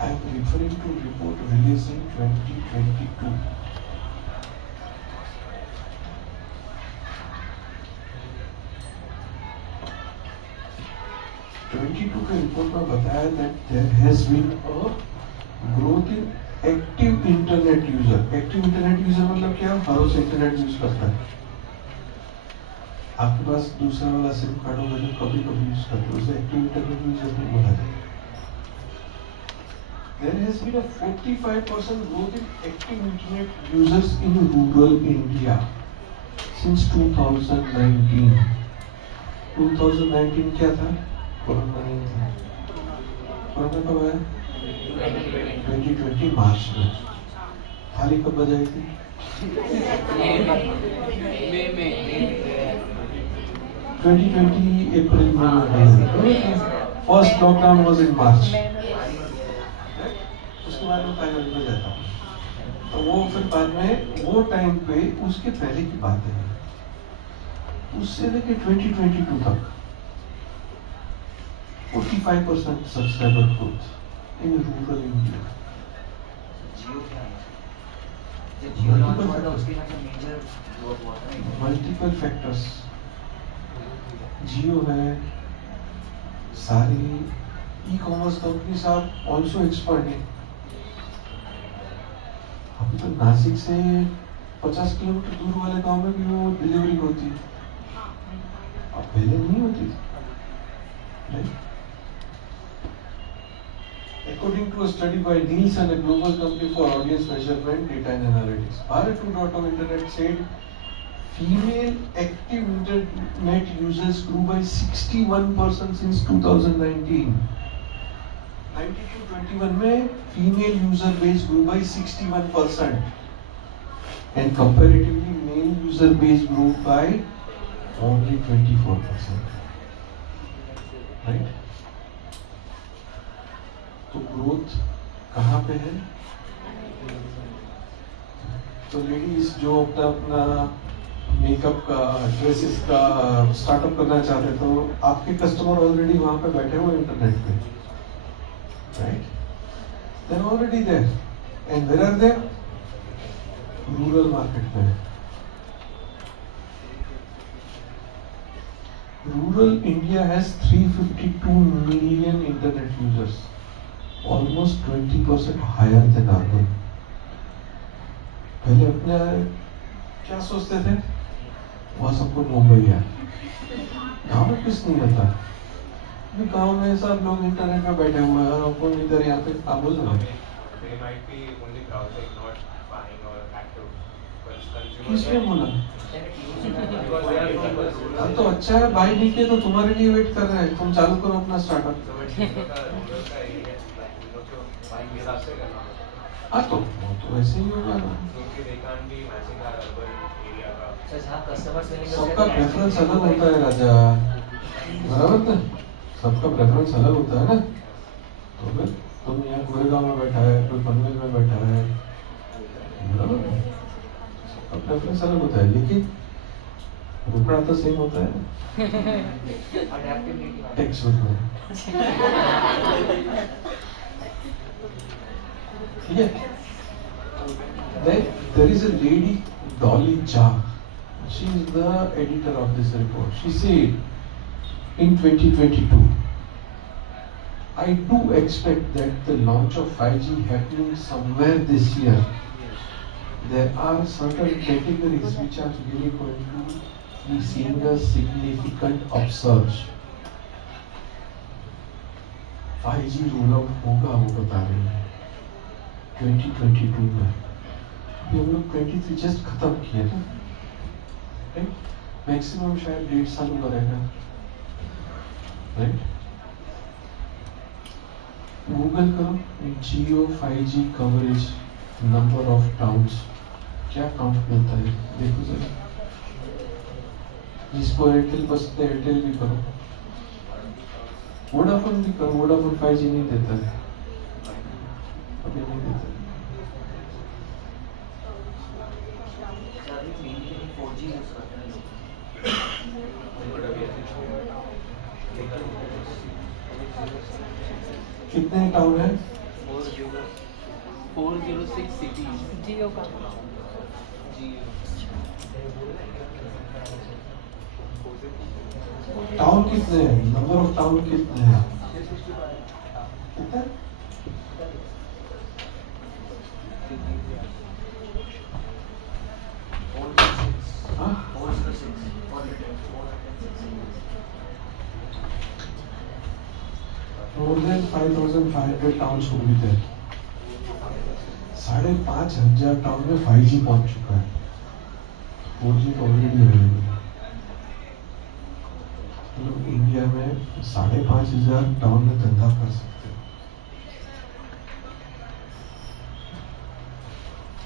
I am referring to report released in 2022. 22 के रिपोर्ट में बताया that there has been a growth in active internet user. Active internet user मतलब क्या? हर रोज इंटरनेट यूज करता है। आपके पास दूसरा वाला सिम कार्ड होगा जो कभी कभी यूज करते हैं, उसे एक्टिव इंटरनेट यूजर नहीं बोला जाता। There has been a 45% growth in active internet users in rural India since 2019. 2019 क्या था? कोरोना नहीं था। कोरोना कब आया? 2020 मार्च में। थाली कब बजाई थी? में 2020 अप्रैल में। फर्स्ट लॉकडाउन वाज इन मार्च। उसके बाद में फाइनल में जाता हूँ। तो वो फिर बाद में वो टाइम पे उसके पहले की बात है, उससे लेके 2022 तक 45% subscriber growth in rural India. Jio क्या है? जब जियो लॉन्च हुआ था उसके साथ मेजर ग्रोथ हुआ था। मल्टीपल फैक्टर्स, जियो है, सारी e commerce companies are also expanding. अभी तो नासिक से 50 किलोमीटर दूर वाले गांव में भी वो डिलीवरी होती है, अब पहले नहीं होती थी। According to a study by Nielsen, a global company for audience measurement, data and analytics, Bharat 2.0 Internet said female active internet users grew by 61% since 2019. 92-21 में female user base grew by 61%, and comparatively male user base grew by only 24%. Right? तो ग्रोथ कहाँ पे है? तो लेडीज जो अपना मेकअप का, ड्रेसेस का स्टार्टअप करना चाहते तो आपके कस्टमर ऑलरेडी वहाँ पे बैठे हुए इंटरनेट पे, right? They are already there, and where are they? Rural market में। Rural India has 352 million internet users, almost 20% higher than urban. पहले अपने क्या सोचते थे? वह सबको मुंबई है, गाँव में कुछ नहीं होता। अभी गाँव में सब लोग इंटरनेट में बैठे हुए हैं और अपन इधर यहाँ पे काम बोल रहे हैं। They might be only browsing, not buying or active. Because consumers किसने बोला? because they are हाँ तो अच्छा है, बाई नहीं किए तो तुम्हारे लिए वेट कर रहे हैं, तुम चालू करो अपना स्टार्टअप। हाँ तो वो तो वैसे ही होगा ना, सर जहाँ कस्टमर सेलिंग सबका प्रेफरेंस अलग होता है राजा, बराबर ना, सबका प्रेफरेंस अलग होता है ना। तो फिर तुम यहाँ गोरेगांव में बैठा है, कोई पनवेल में बैठा है, बराबर, सबका प्रेफरेंस अलग होता है, लेकिन रुपड़ा तो सेम होता है, टैक्स होता है, ठीक है। Then there is a lady, Dolly Cha. She is the editor of this report. She said in 2022, I do expect that the launch of 5G happening somewhere this year. There are certain categories which are really going to be seeing a significant upsurge. 5G rollout होगा, वो बता रही है 2022 में। हम लोग 23 जस्ट खत्म किए ना, मैक्सिमम शायद 1.5 साल हुआ रहेगा, राइट। गूगल करो जियो 5G coverage number of towns, क्या काउंट मिलता है देखो जरा। जिसको एयरटेल पसंद है एयरटेल भी करो, वोडाफोन भी करो, वोडाफोन 5G नहीं देता है, अभी नहीं देता है। कितने टाउन है? 406 cities. जियो का टाउन कितने हैं? नंबर ऑफ टाउन कितने हैं? कितने? हाँ? More than 5,500 towns will be there. 5,500 टाउन में 5G पहुंच चुका है, 4G तो ऑलरेडी अवेलेबल है। मतलब इंडिया में 5,500 टाउन में धंधा कर सकते हो।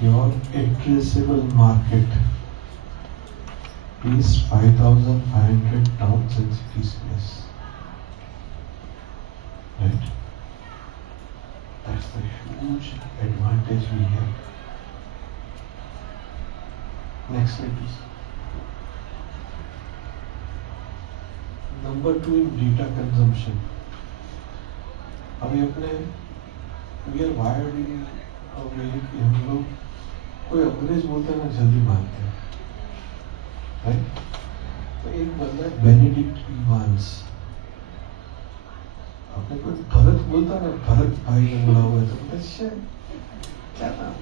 Your addressable market is 5,500 towns and cities plus. Right? That's the huge advantage we have. Next slide, please. Number 2 in data consumption. अभी अपने we are wired in a way कि हम लोग कोई अंग्रेज बोलते हैं ना जल्दी मानते हैं, right? तो एक बंदा बेनेडिक्ट इवांस, आपने कोई भरत बोलता ना, भरत भाई ने बोला हुआ है तो बोलता क्या नाम,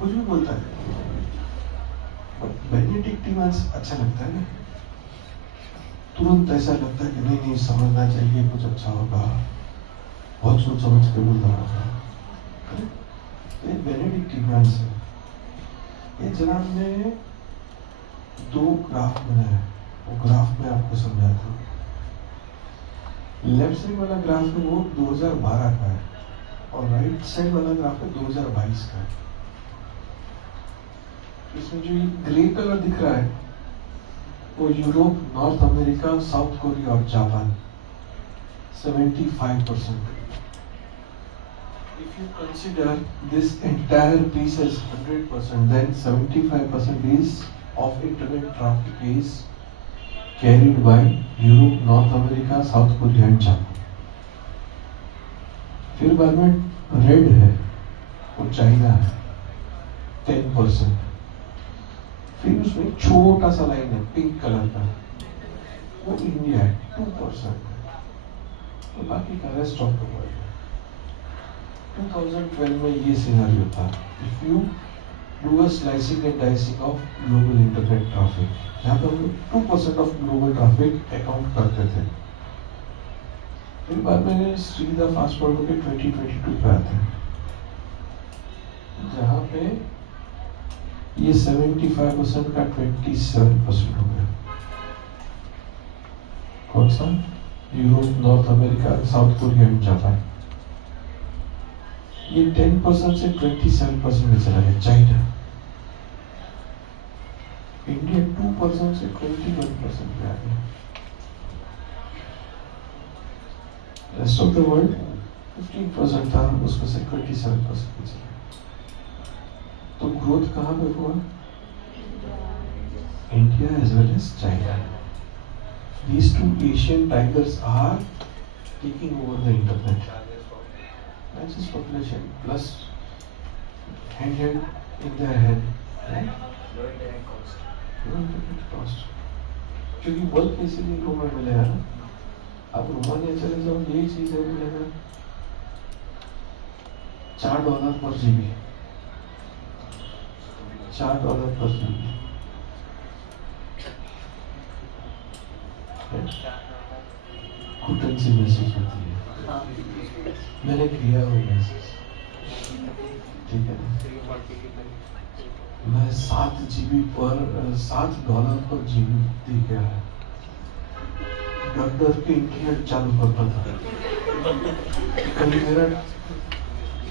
कुछ भी बोलता है, बेनेडिक्ट इवांस अच्छा लगता है ना, तुरंत ऐसा लगता है कि नहीं नहीं समझना चाहिए, कुछ अच्छा होगा, बहुत सोच समझ के बोल रहा होगा। ये बेनेडिक्ट इवांस है। ये जनाब ने 2 ग्राफ बनाया, वो ग्राफ में आपको समझाता हूँ। लेफ्ट साइड वाला ग्राफ में वो 2012 का है और राइट साइड वाला ग्राफ है 2022 का है। इसमें जो ये ग्रे कलर दिख रहा है वो Europe, north America, south Korea और जापान 75%. If you consider this entire piece as 100%, then 75% is of internet traffic is carried by Europe, North America, South Korea and Japan. फिर बाद में रेड है वो चाइना है 10%, फिर उसमें छोटा सा लाइन है पिंक कलर का वो इंडिया है 2%, तो बाकी का रेस्ट ऑफ द वर्ल्ड। 2012 में ये सिनेरियो था। If you do a slicing and dicing of global internet traffic, यहाँ पर हम 2% of global traffic अकाउंट करते थे। फिर बाद में सीधा फास्ट फॉरवर्ड होकर 2022 पे आते हैं, जहाँ पे ये 75% का 27% हो गया। कौन सा? Europe, north America, south Korea and Japan. ये 10% से 27% में चला गया। चाइना, इंडिया 2% से 21% में आ गया। रेस्ट ऑफ द वर्ल्ड 15% था, उसमें से 27% में चला गया। तो ग्रोथ कहाँ पे हुआ? India as well as China. These two Asian tigers are taking over the internet. That's just population plus hand in their hand, right? Low internet cost. Low internet cost. क्योंकि बल्क इसीलिए लोगों में मिलेगा ना। अब रोमानिया चले जाओ, यही चीज है मिलेगा $4 पर जीबी, $4 पर जीबी। घुटन सी महसूस होती है। मैंने किया वो महसूस, ठीक है ना। मैं $7 पर जीबी दे के आया, डर के इंटरनेट चालू करता था। कभी मेरा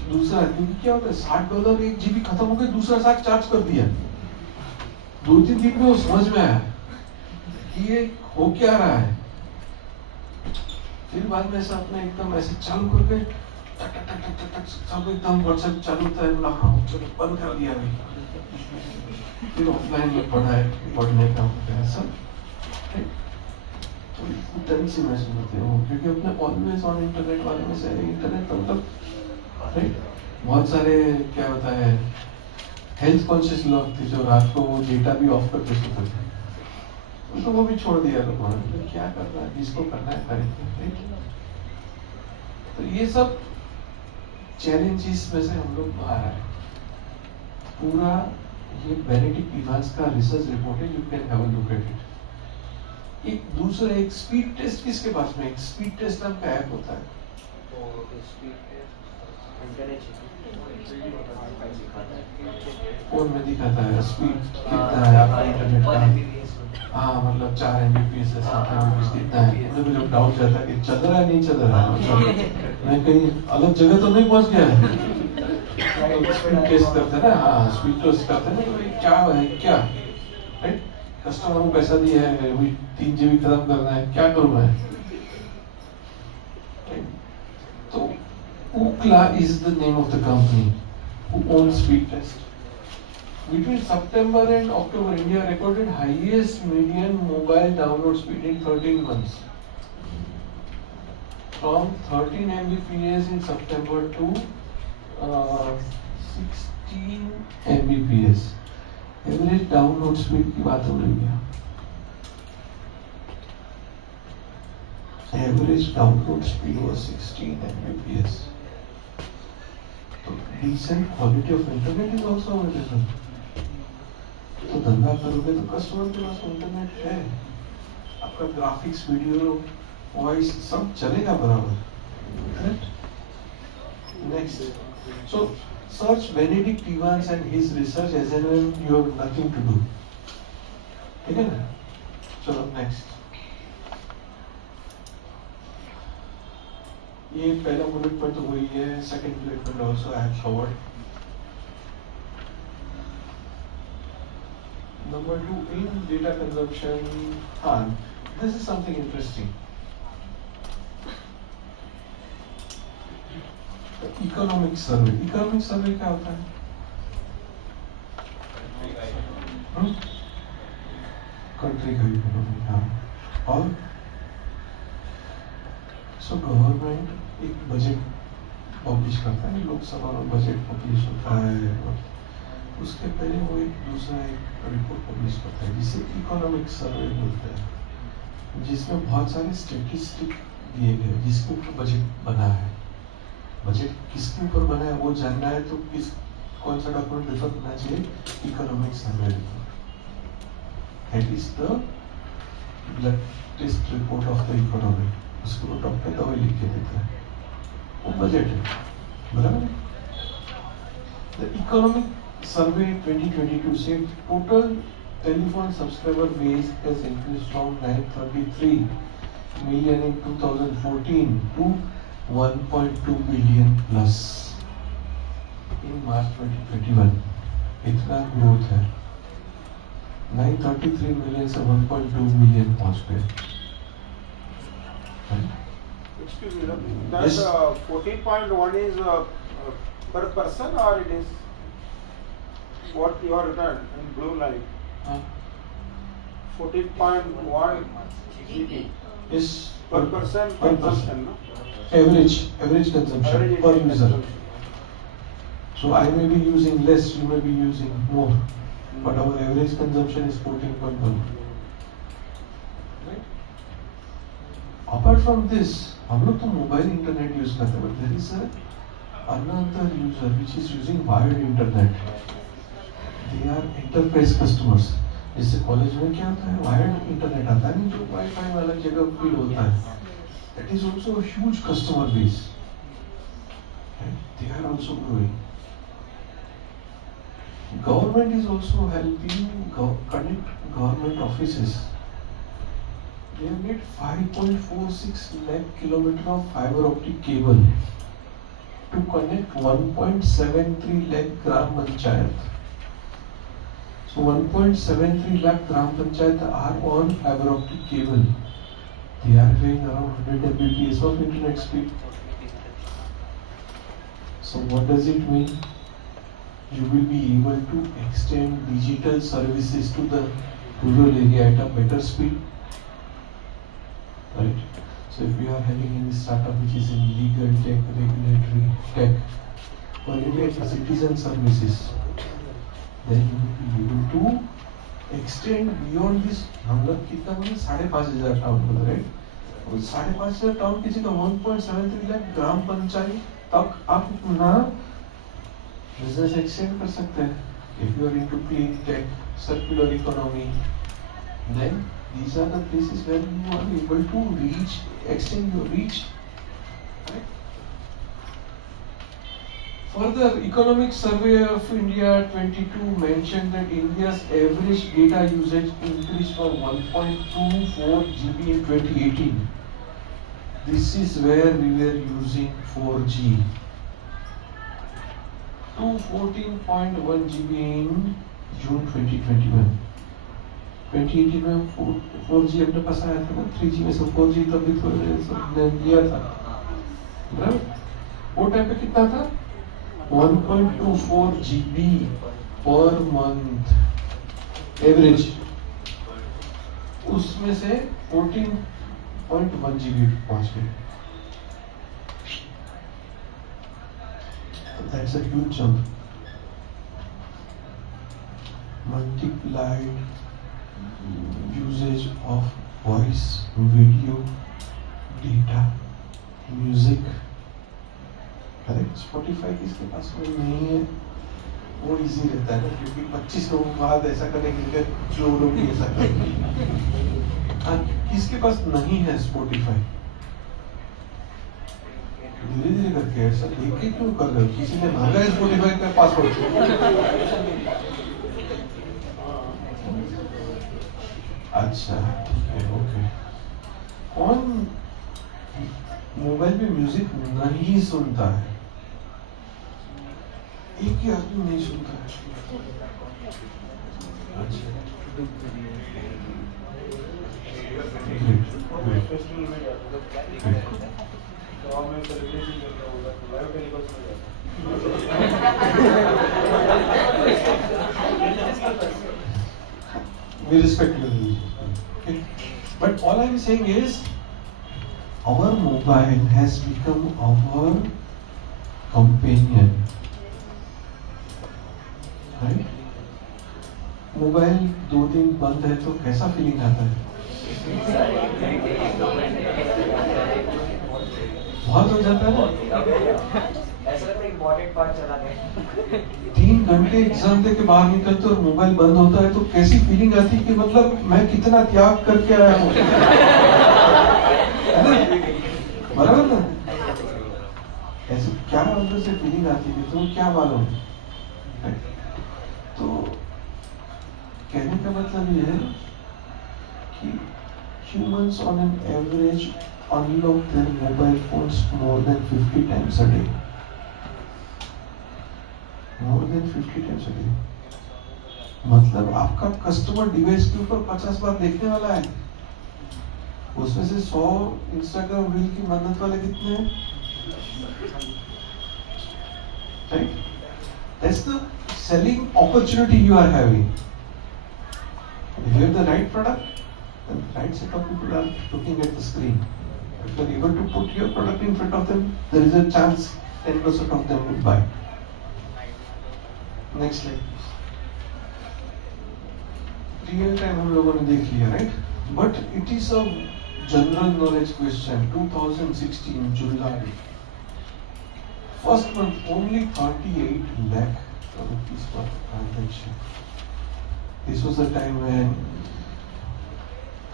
दूसरा, क्योंकि क्या होता है $60 1 जीबी खत्म हो गया, दूसरा 7 चार्ज कर दिया। 2-3 दिन में वो समझ में आया कि ये हो क्या रहा है। फिर बाद में ऐसा अपने एकदम ऐसे चालू करके सब एकदम व्हाट्सएप चालू होता है, बोला हाँ चलो बंद कर दिया भाई। फिर ऑफलाइन में पढ़ने का ऐसा तो टेंशन से महसूस होते हो, क्योंकि अपने ऑलवेज ऑन इंटरनेट वाले में से इंटरनेट का मतलब राइट। बहुत सारे क्या होता है हेल्थ कॉन्शियस लोग थे जो रात को डेटा भी ऑफ करके सोते थे, तो वो भी छोड़ दिया लोगों ने। क्या करना है, जिसको करना है करेंगे। तो ये सब चैलेंजेस में से हम लोग बाहर आए। पूरा ये बेनेडिक्ट इवांस का रिसर्च रिपोर्ट है, you can have a look at it. एक दूसरा एक स्पीड टेस्ट किसके पास में, एक स्पीड टेस्ट नाम का ऐप होता है। फोन में दिखाता है स्पीड कितना है आपका इंटरनेट का। हाँ मतलब 4 Mbps है, 7 Mbps कितना है। मुझे जब डाउट रहता है कि चल रहा है नहीं चल रहा है, मतलब मैं कहीं अलग जगह तो नहीं पहुंच गया है। तो स्पीड टेस्ट करते हैं ना, हाँ स्पीड टेस्ट करते हैं ना, तो भाई क्या है क्या, राइट। कस्टमर को पैसा दिया है, वही 3 GB खत्म करना है, क्या करूँ मैं। तो Ookla is the name of the company who owns speed test. Between September and October, India recorded highest median mobile download speed in 13 months. From 13 Mbps in September to 16 Mbps. Average download speed की बात हो रही है। Average download speed was 16 Mbps. So decent quality of internet is also available. तो धंधा करोगे तो कस्टमर के पास इंटरनेट है, आपका ग्राफिक्स, वीडियो, वॉइस सब चलेगा बराबर, correct. Next, so search Benedict Evans and his research as an you have nothing to do, ठीक है ना। चलो नेक्स्ट, ये पहला बुलेट पॉइंट तो वही है, second bullet point also I have covered. Number 2, in data consumption, this is something interesting. Economic survey. Economic survey क्या होता है? Country का economy, हाँ। और so government एक बजट पब्लिश करता है, लोकसभा में बजट पब्लिश होता है, उसके पहले वो एक दूसरा एक रिपोर्ट पब्लिश करता है जिसे इकोनॉमिक सर्वे बोलते हैं, जिसमें बहुत सारे स्टेटिस्टिक दिए गए जिसके ऊपर बजट बना है। बजट किसके ऊपर बना है वो जानना है तो कौन सा डॉक्यूमेंट रेफर करना चाहिए, economic survey report. That is the blood test report of the economy. उसको डॉक्टर दवाई लिख के देता है, वो बजट है, बराबर। The economic survey 2022 said total telephone subscriber base has increased from 933 million in 2014 to 1.2 billion plus in March 2021. इतना ग्रोथ है, 933 मिलियन से 1.2 मिलियन पहुंच गए. Excuse me, that Yes. 14.1 is per person or it is what you are written in blue line? 14.1 GB Yes, per person per consumption, no? average consumption Average per Indian user. consumption. So I may be using less, you may be using more, but our average consumption is 14.1. Right? Apart from this, हम लोग तो mobile internet use करते हैं, but there is another user which is using wired internet. They are enterprise customers. जैसे कॉलेज में क्या होता है, वायर्ड इंटरनेट आता है, नहीं जो वाईफाई वाला जगह फील होता है. That is also a huge customer base. Right? They are also growing. Government is also helping connect government offices. They have made 5.46 lakh kilometer of fiber optic cable to connect 1.73 lakh gram panchayat. So 1.73 lakh gram panchayat are on fiber optic cable. They are having around 100 Mbps of internet speed. So what does it mean? You will be able to extend digital services to the rural area at a better speed. Right? So if you are having any startup which is in legal tech, regulatory tech, or even citizen services, then you will be able to extend beyond this. हम लोग कितना बोले 5,500 टाउन बोले, right? और 5,500 टाउन की जगह 1.73 लाख ग्राम पंचायत तक आप अपना बिजनेस एक्सटेंड कर सकते हैं. If you are into clean tech, circular economy, then these are the places where you are able to reach, extend your reach. Right? Further, Economic Survey of India 22 mentioned that India's average data usage increased from 1.24 GB in 2018. This is where we were using 4G. To 14.1 GB in June 2021. 2018 में 4G अपने पास आया था ना, 3G में से 4G तब भी थोड़ा सबने लिया था, बराबर? वो टाइम पे कितना था? 1.24 GB per month एवरेज. उसमें से 14.1 GB पहुंच गए. That's a huge jump. Multiplied usage of voice, video, data, music. Correct? Spotify किसके पास में नहीं है, वो इजी रहता है ना, क्योंकि 25 लोगों के बाद ऐसा करेंगे कि जो लोग भी ऐसा करेंगे. हाँ, किसके पास नहीं है Spotify? धीरे धीरे करके ऐसा देख के क्यों कर रहे हो? किसी ने मांगा है Spotify का पासवर्ड? अच्छा, ओके. कौन मोबाइल पे म्यूजिक नहीं सुनता है? एक ही आदमी नहीं सुनता है. अच्छा. फेस्टिवल में जाते हैं, गाँव में सेलिब्रेशन करता होगा, लाइव टेलीकास्ट में जाते हैं. We respect your religion. Okay? But all I am saying is, our mobile has become our companion. Right? Mobile 2 दिन बंद है तो कैसा फीलिंग आता है? बहुत हो जाता है ना? ऐसा लगता है इम्पोर्टेंट पार्ट चला गया. 3 घंटे एग्जाम दे के बाहर निकलते और मोबाइल बंद होता है तो कैसी फीलिंग आती है कि मतलब मैं कितना त्याग करके आया हूँ. बराबर ना? ऐसे क्या अंदर से फीलिंग आती है, तुम्हें क्या मालूम? कहने का मतलब ये है कि humans on an average unlock their mobile phones more than 50 times a day. More than 50 times a day. मतलब आपका कस्टमर डिवाइस के ऊपर 50 बार देखने वाला है, उसमें से 100 इंस्टाग्राम रील की मन्नत वाले कितने हैं? Right? That's the selling opportunity you are having. If you have the right product, then the right set of people are looking at the screen. If you are able to put your product in front of them, there is a chance 10% of them will buy. Next slide. Real time हम लोगों ने देख लिया, right? But it is a general knowledge question. 2016 July. First month only 38 lakh rupees per transaction. This was the time when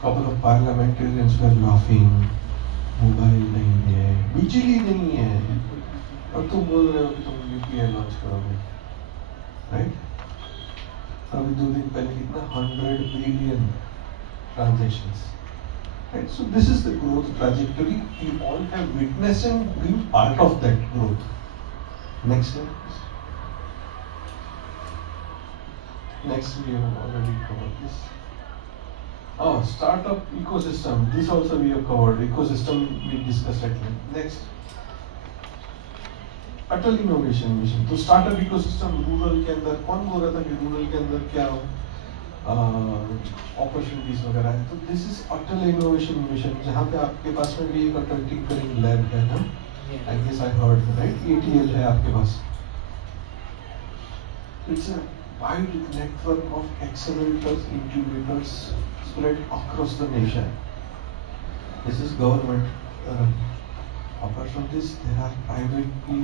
couple of parliamentarians were laughing. Mobile नहीं है, बिजली नहीं है, और तुम बोल रहे हो कि तुम यूपीआई लॉन्च करोगे, राइट? अभी 2 दिन पहले कितना 100 billion transactions, right? So this is the growth trajectory. You all have witnessed and been part of that growth. Next slide, please. Next, we have already covered this. Oh, startup ecosystem. This also we have covered. Ecosystem we discussed at length. Next, Atal innovation mission. तो startup ecosystem rural के अंदर कौन बोल रहा था कि रूरल के अंदर क्या अपॉर्चुनिटीज वगैरह है? तो this is Atal innovation mission, जहाँ पे आपके पास में भी एक अटल टिंकरिंग लैब है ना, I guess I heard, right? ATL है आपके पास. It's a wide network of accelerators, incubators spread across the nation. This is government run. Apart from this, there are privately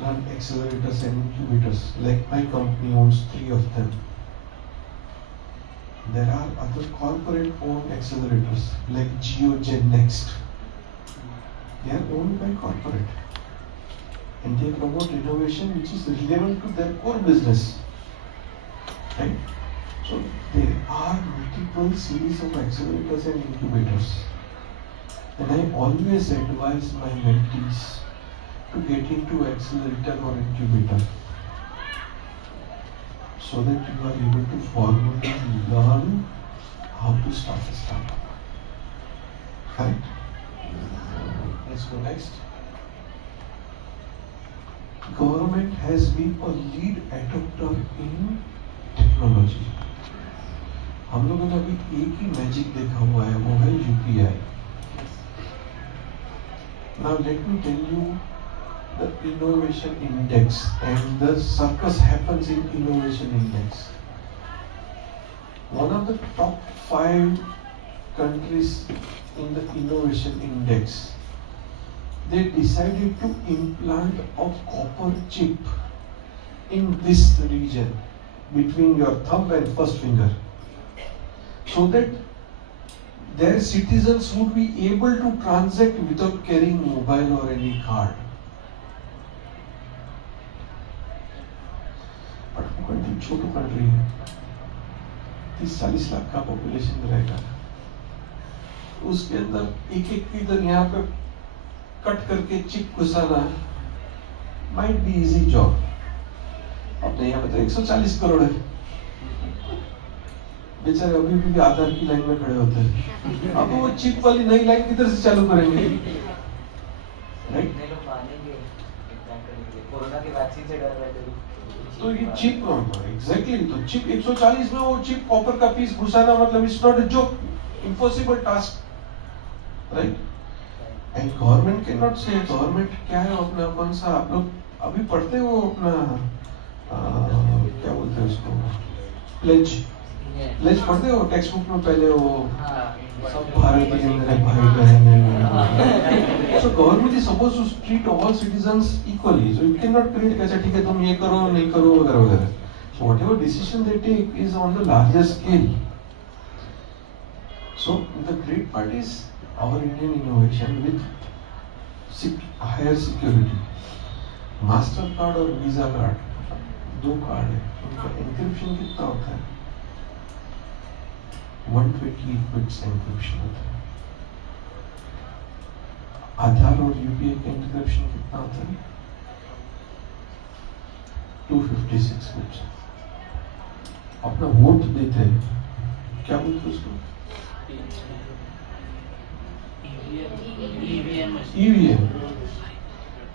run accelerators and incubators. Like my company owns 3 of them. There are other corporate-owned accelerators like GeoGen Next. They are owned by corporate, and they promote innovation which is relevant to their core business. Right? So there are multiple series of accelerators and incubators, and I always advise my mentees to get into accelerator or incubator so that you are able to formally learn how to start a startup. Correct? Let's go next. Government has been a lead adopter in technology. हम लोगों ने अभी एक ही मैजिक देखा हुआ है, वो है UPI. Now let me tell you the innovation index, and the circus happens in innovation index. One of the top 5 countries in the innovation index, they decided to implant a copper chip in this region between your thumb and first finger, so that their citizens would be able to transact without carrying mobile or any card. But country छोटा country है, 30-40 लाख का पॉपुलेशन रहेगा, उसके अंदर एक इधर यहाँ पे कट करके चिप घुसाना might be easy job. अपने यहाँ पे तो 140 करोड़ है, बेचारे अभी भी आधार की लाइन में खड़े होते हैं. अब वो चिप वाली नई लाइन किधर से चालू करेंगे? राइट? कोरोना के वैक्सीन से डर रहे थे. तो ये चिप एग्जैक्टली, तो चिप 140 में वो चिप कॉपर का पीस घुसाना मतलब it's not a joke, impossible task, right? And government can not से, गवर्नमेंट क्या है अपना कौन सा, आप लोग अभी पढ़ते हो अपना क्या बोलते हैं उसको, प्लेज पढ़ते हो टेक्स्ट बुक में, पहले वो सब भारतीय मेरे भाई बहन है. So government is suppose to treat all citizens equally, so you can not create कैसे ठीक है तुम ये करो नहीं करो वगैरह वगैरह. So whatever decision they take is on the larger scale. So the great part is our Indian innovation with higher security. Mastercard और वीजा कार्ड 2 कार्ड है, उनका एन्क्रिप्शन कितना होता है? 128 बिट्स एंक्रिप्शन होता है। आधार और यूपीआई का एंक्रिप्शन कितना होता है? 256 बिट्स। अपना वोट देते हैं, क्या बोलते हैं उसको? ईवीएम।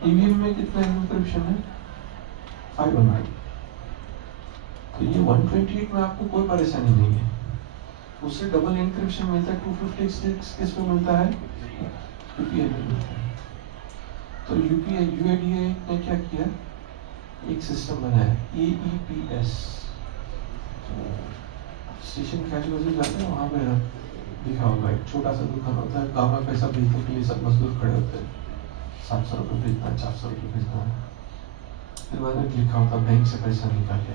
ईवीएम में कितना एंक्रिप्शन है? 500। तो ये 128 में आपको कोई परेशानी नहीं है। उससे डबल एंक्रिप्शन मिलता है 256 किस में मिलता है? यूपीआई में मिलता है। तो यूपीआई यूआईडीएआई ने क्या किया? एक सिस्टम बनाया AEPS। स्टेशन कैच बजे जाते हैं, वहाँ पे लिखा होगा, एक छोटा सा दुकान होता है, गाँव में पैसा भेजने के लिए सब मजदूर खड़े होते हैं, 700 रुपये भेजना, 400 रुपये भेजना। फिर बाद में लिखा होता बैंक से पैसा निकाले।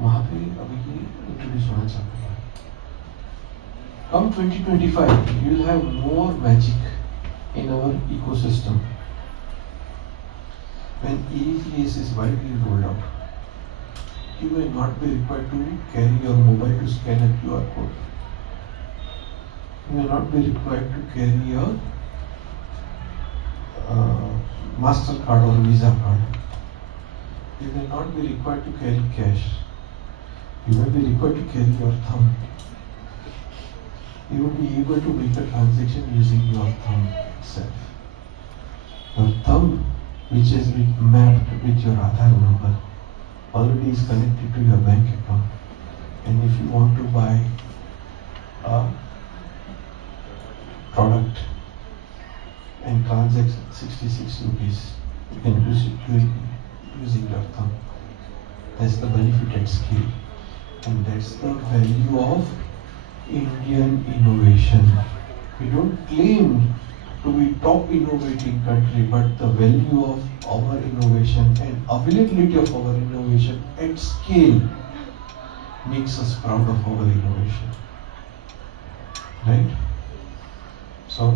वहाँ पे अभी ये इंट्रोड्यूस होना चाहते हैं। Come 2025, you will have more magic in our ecosystem. When AEPS is widely rolled out, you will not be required to carry your mobile to scan a QR code. You will not be required to carry a MasterCard or Visa card. You will not be required to carry cash. You will be required to carry your thumb. You will be able to make a transaction using your thumb itself. Your thumb, which has been mapped with your Aadhaar number, already is connected to your bank account. And if you want to buy a product and transact 66 rupees, you can do it using your thumb. That's the benefit at scale. And that's the value of Indian innovation. We don't claim to be top innovating country, but the value of our innovation and availability of our innovation at scale makes us proud of our innovation. Right? So,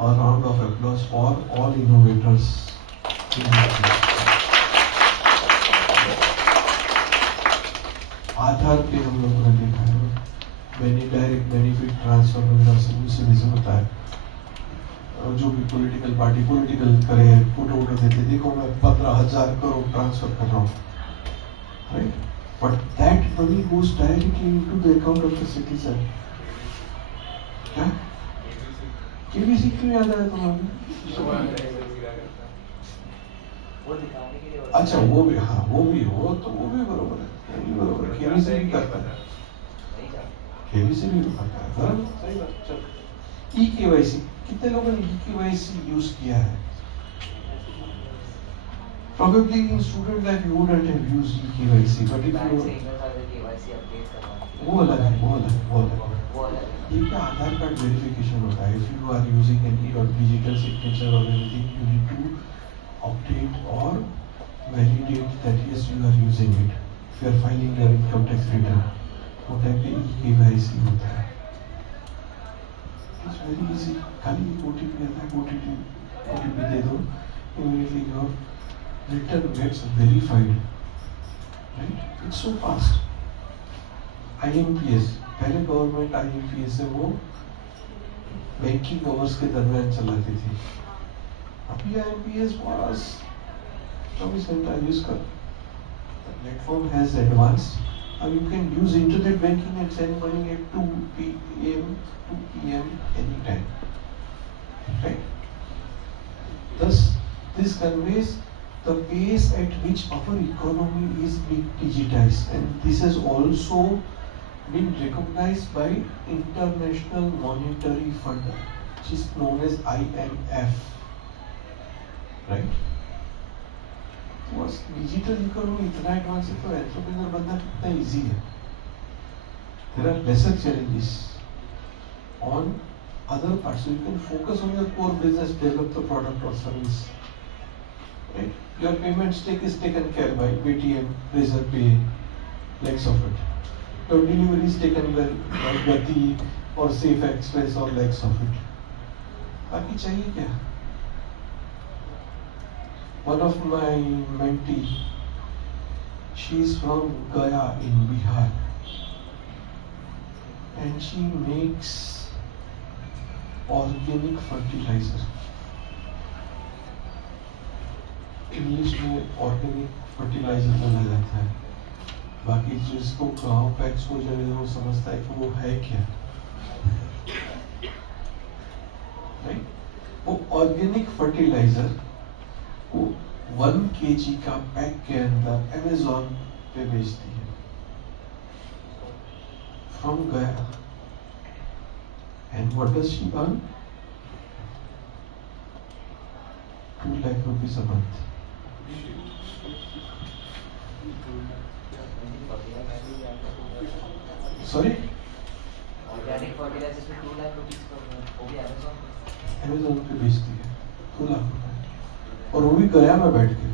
a round of applause for all innovators. आधार पे हम लोगों ने देखा है direct benefit transfer वगैरह सब होता है। और जो भी पॉलिटिकल करे, फोटो देते, देखो मैं 15,000 करोड़ ट्रांसफर कर रहा हूँ, right? But that money goes directly into the account of the citizen. क्या केबीसी क्यों याद आया तुम्हारे? अच्छा वो भी, हाँ वो भी बरोबर है, केबीसी भी करता है, केबीसी भी करता है, सही बात। चलो ई-केवाईसी, कितने लोगों ने ई-केवाईसी यूज किया है? Probably in student life you wouldn't have used e-KYC, but if you वो अलग है। ये क्या आधार कार्ड वेरिफिकेशन होता है? If you are using any or digital signature or anything, you need to update or validate that yes you are using it. If you are filing your income tax return, वो टाइप के e-KYC होता है। It's very easy. खाली OTP आता है, OTP दे दो, immediately your return gets verified, right? It's so fast. IMPS, पहले government IMPS है वो बैंकिंग आवर्स के दरमियान चलाती थी। अभी IMPS was 24 घंटा यूज कर। The platform has advanced. Now you can use internet banking and send money at 2 p.m. anytime, right? Thus, this conveys the pace at which our economy is being digitized, and this has also been recognized by International Monetary Fund, which is known as IMF, right? Was digital economy इतना advanced है तो entrepreneur बनना कितना easy है? There are lesser challenges on other parts, so you can focus on your core business, develop the product or service, right? Your payment stack is taken care by Paytm, Razorpay, likes of it. Your delivery is taken by Gati or Safe Express or likes of it. बाकी चाहिए क्या? One of my mentee, she is from Gaya in Bihar. and she makes organic fertilizer. English में organic fertiliser बोला जाता है, बाकी जिसको गाँव का एक्सपोजर है वो समझता है कि वो है क्या, राइट? वो ऑर्गेनिक फर्टिलाइजर वो 1 kg का पैक के अंदर अमेज़न पे बेचती है from Gaya. And what does she earn? 2 lakh rupees a month. Sorry? Organic fertilizers में 2 लाख रुपीस हो गया अमेज़न पे बेचती है 2 लाख रुपए, और वो भी गया में बैठ के.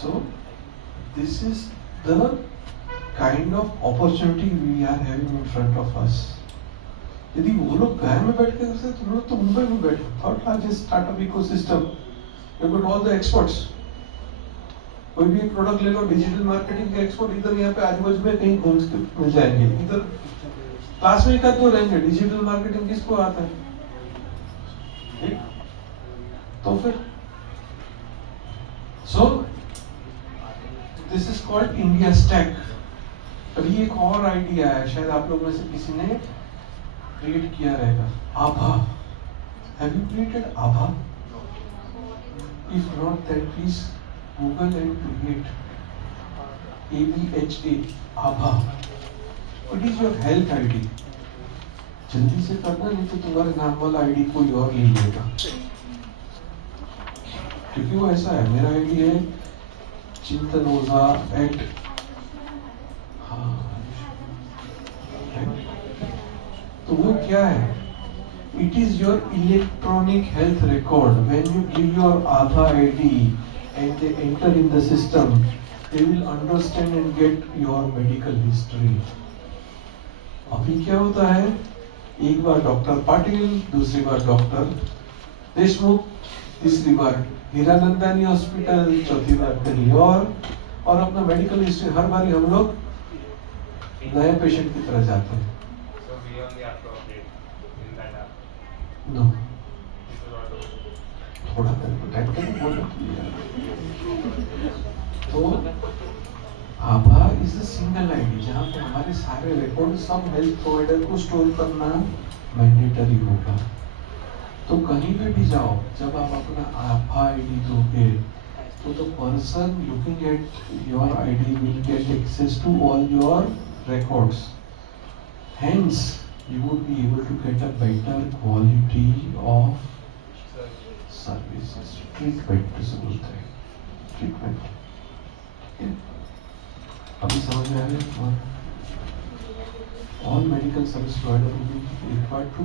So this is the kind of opportunity we are having in front of us. यदि वो लोग गया में बैठ के करते तो लोग तो मुंबई में बैठे. Third largest startup ecosystem, you got all the experts. कोई भी एक प्रोडक्ट ले लो, डिजिटल मार्केटिंग के एक्सपर्ट इधर यहाँ पे आजू बाजू में कहीं घूम के मिल जाएंगे. इधर क्लास में इकट्ठे रहेंगे. डिजिटल मार्केटिंग किसको आता है? ठीक? तो फिर so this is called India stack. अभी एक और आइडिया है, शायद आप लोग में से किसी ने क्रिएट किया रहेगा, आभा. Have you created Abha? If not then please Google and create ABHA, Abha. What is your health ID? जल्दी से करना, नहीं तो तुम्हारे नाम वाला आईडी कोई और ले लेगा. क्योंकि वो ऐसा है, मेरा आईडी है चिंतन ओझा @ तो वो क्या है? It is your electronic health record. When you give your Aadhaar ID and they enter in the system, they will understand and get your medical history. अभी क्या होता है, एक बार डॉक्टर पाटिल, दूसरी बार डॉक्टर देशमुख, तीसरी बार हीरानंदानी हॉस्पिटल, चौथी बार कहीं और अपना मेडिकल हिस्ट्री हर बार हम लोग नए पेशेंट की तरह जाते हैं. So we only have to update in that app. No. This is auto. थोड़ा टाइम बोलना. तो आभा इज अ सिंगल आईडी जहाँ पे हमारे सारे रिकॉर्ड सब हेल्थ प्रोवाइडर को स्टोर करना मैंडेटरी होगा. तो कहीं पे भी जाओ, जब आप अपना आभा आईडी दोगे तो the person looking at your ID will get access to all your records. Hence, you would be able to get a better quality of services. Treatment is बोलते हैं. Treatment. अभी समझ में आ रहा है? All medical service provider will be required to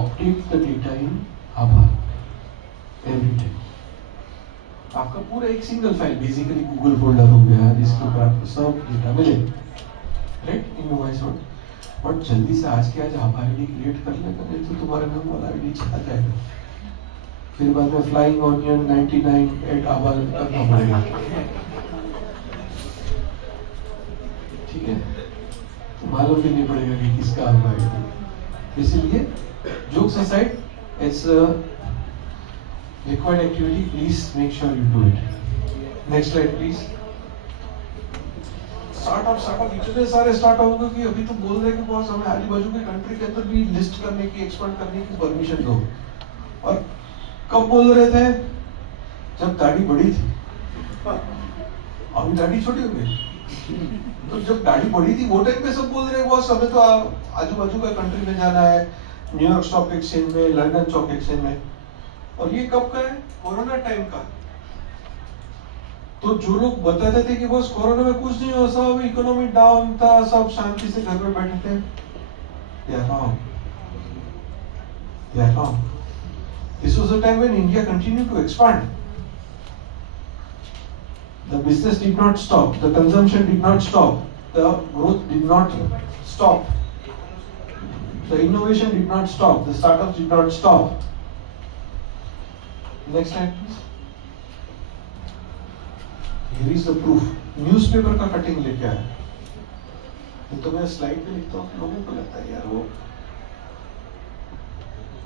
update the data in Aadhaar every day. आपका पूरा एक single file basically Google folder हो गया जिसके ऊपर आपको सब डेटा मिले, राइट, इन वॉइस नोट. बट जल्दी से आज के आज आभा आईडी क्रिएट कर लेगा, नहीं तो तुम्हारा नाम वाला आईडी चला जाएगा. फिर बाद में फ्लाइंग ऑनियन 99@आभा करना पड़ेगा. ठीक है, तो मालूम भी नहीं पड़ेगा कि किसका आभा आईडी. इसलिए jokes aside, it's required activity. Please make sure you do it. Next slide please. Startup इतने सारे स्टार्टअप होंगे कि अभी तो बोल रहे हैं कि बॉस हमें आजू बाजू के कंट्री के अंदर भी लिस्ट करने की, एक्सपांड करने की परमिशन दो. और कब बोल रहे थे? जब दाढ़ी बड़ी थी. अभी दाढ़ी छोटी हो गई. तो जब दाढ़ी बड़ी थी वो टाइम पे सब बोल रहे हैं बॉस हमें तो आजू बाजू का कंट्री में जाना है, न्यूयॉर्क स्टॉक एक्सचेंज में, लंदन स्टॉक एक्सचेंज में. और ये कब का है? कोरोना टाइम का. तो जो लोग बताते थे कि बस कोरोना में कुछ नहीं हुआ, सब इकोनॉमी डाउन था, सब शांति से घर में बैठे थे, they are wrong. This was a time when India continued to expand. The business did not stop, the consumption did not stop, the growth did not stop, the innovation did not stop, the startups did not stop. Next slide please. Here is the proof. Newspaper का कटिंग लेके आया। ये तो मैं स्लाइड पे लिखता हूँ, लोगों को लगता है यार वो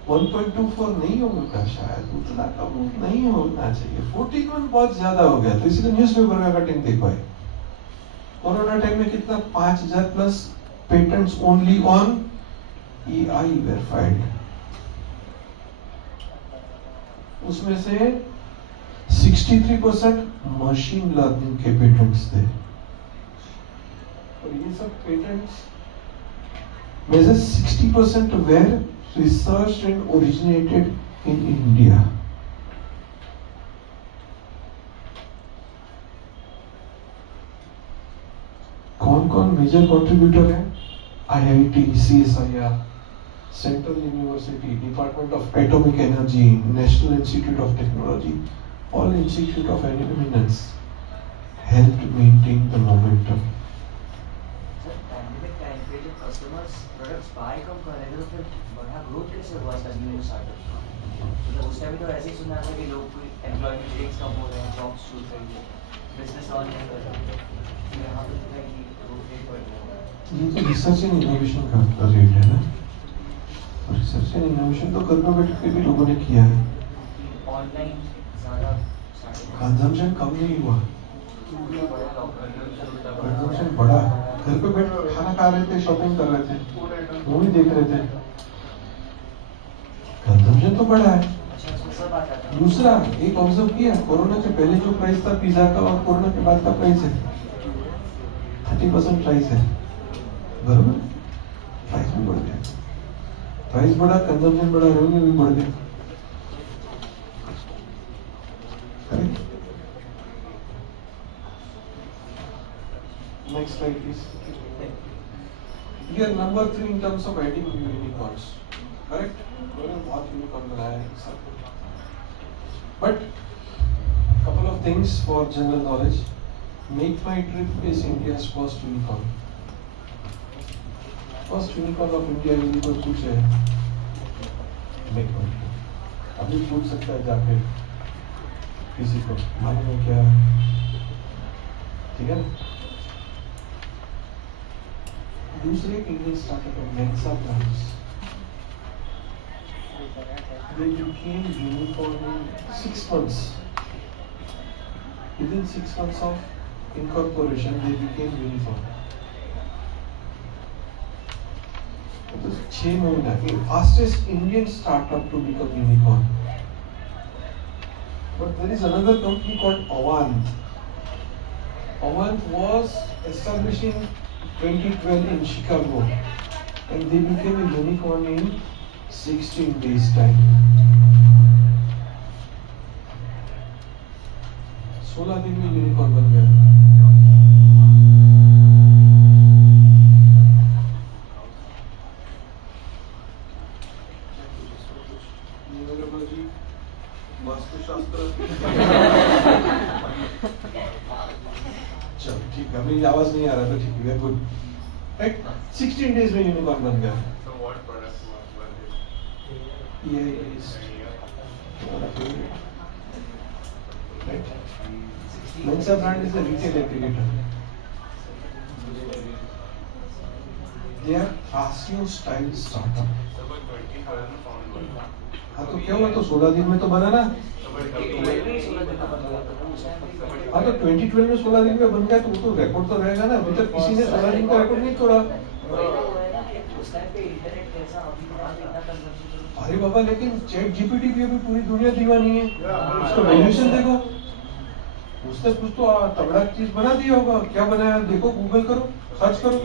1.24 नहीं होगा शायद, उतना कम नहीं होना चाहिए, 41 बहुत ज्यादा हो गया, तो इसलिए न्यूज़पेपर का कटिंग देखो है। कोरोना टाइम में कितना 5000 plus patents only on EI verified, उसमें से 63% मशीन लर्निंग के पेटेंट्स थे, और ये सब पेटेंट्स में से 60% were researched and originated in India. कौन मेजर कंट्रीब्यूटर है? IIT, CSIR, Central University, Department of Atomic Energy, National Institute of Technology, all institute of eminence helped maintain the momentum. Sir pandemic time पे जब customers products by कम कर रहे थे तो फिर बड़ा ग्रोथ कैसे हुआ न्यू स्टार्टअप? मतलब उस टाइम तो ऐसे ही सुना था कि लोग एम्प्लॉयमेंट रेट्स कम हो रहे हैं, जॉब्स छूट रही है, बिजनेस ऑन नहीं कर रहे, तो यहाँ पे तो कि ग्रोथ रेट बढ़ रहा है। ये तो रिसर्च एंड इनोवेशन का रेट है ना, रिसर्च एंड इनोवेशन तो घर में बैठ के भी लोगों ने किया है। ऑनलाइन ज़्यादा कंजम्पशन कम नहीं हुआ, कंजम्पशन बढ़ा, घर पे बैठ खाना खा रहे थे, शॉपिंग कर रहे थे, मूवी देख रहे थे, कंजम्पशन तो बढ़ा है। दूसरा एक ऑब्जर्व किया, कोरोना के पहले जो प्राइस था पिज्जा का और कोरोना के बाद का प्राइस है 30% प्राइस है, बराबर, प्राइस भी बढ़ गया, प्राइस बढ़ा, कंजम्पशन बढ़ा, रेवेन्यू भी बढ़ गया। Next slide please. We are number 3 in terms of adding new unicorns. Correct? मैंने बहुत unicorn बनाया है सब। But couple of things for general knowledge. Make My Trip is India's first unicorn. First unicorn of India यदि कोई पूछे, Make My Trip. अभी पूछ सकता है जाके किसी को, मालूम है क्या? ठीक है ना? दूसरे इंडियन स्टार्टअप है Mensa brands, they became unicorn in 6 months. Within 6 months of incorporation, they became unicorn. It was 6 महीना, the fastest Indian startup to become unicorn. But there is another company called Avant. Avant was established in 2012 in Chicago, and they became a unicorn in 16 days time. 16 दिन में यूनिकॉर्न बन गया। न्यूरोलॉजी, वास्तुशास्त्र, चलो ठीक है, मेरी आवाज नहीं आ रहा था, ठीक है, गुड, राइट। 16 डेज में यूनिकॉर्न बन गया। So what products were this? ये is right. Mensa brand is a retail aggregator. They are Casio style startup. So by 2012 found one. हाँ तो क्या हुआ, तो 16 दिन में तो बना ना। हाँ तो 2012 में 16 दिन में बन गया, तो वो तो रिकॉर्ड तो रहेगा ना, अभी तक किसी ने 16 दिन का रिकॉर्ड नहीं तोड़ा। अरे बाबा, लेकिन चैट जीपीटी भी अभी पूरी दुनिया दीवानी है, उसका वैल्यूएशन देखो, उसने कुछ तो तगड़ा चीज बना दिया होगा, क्या बनाया देखो, गूगल करो, सर्च करो,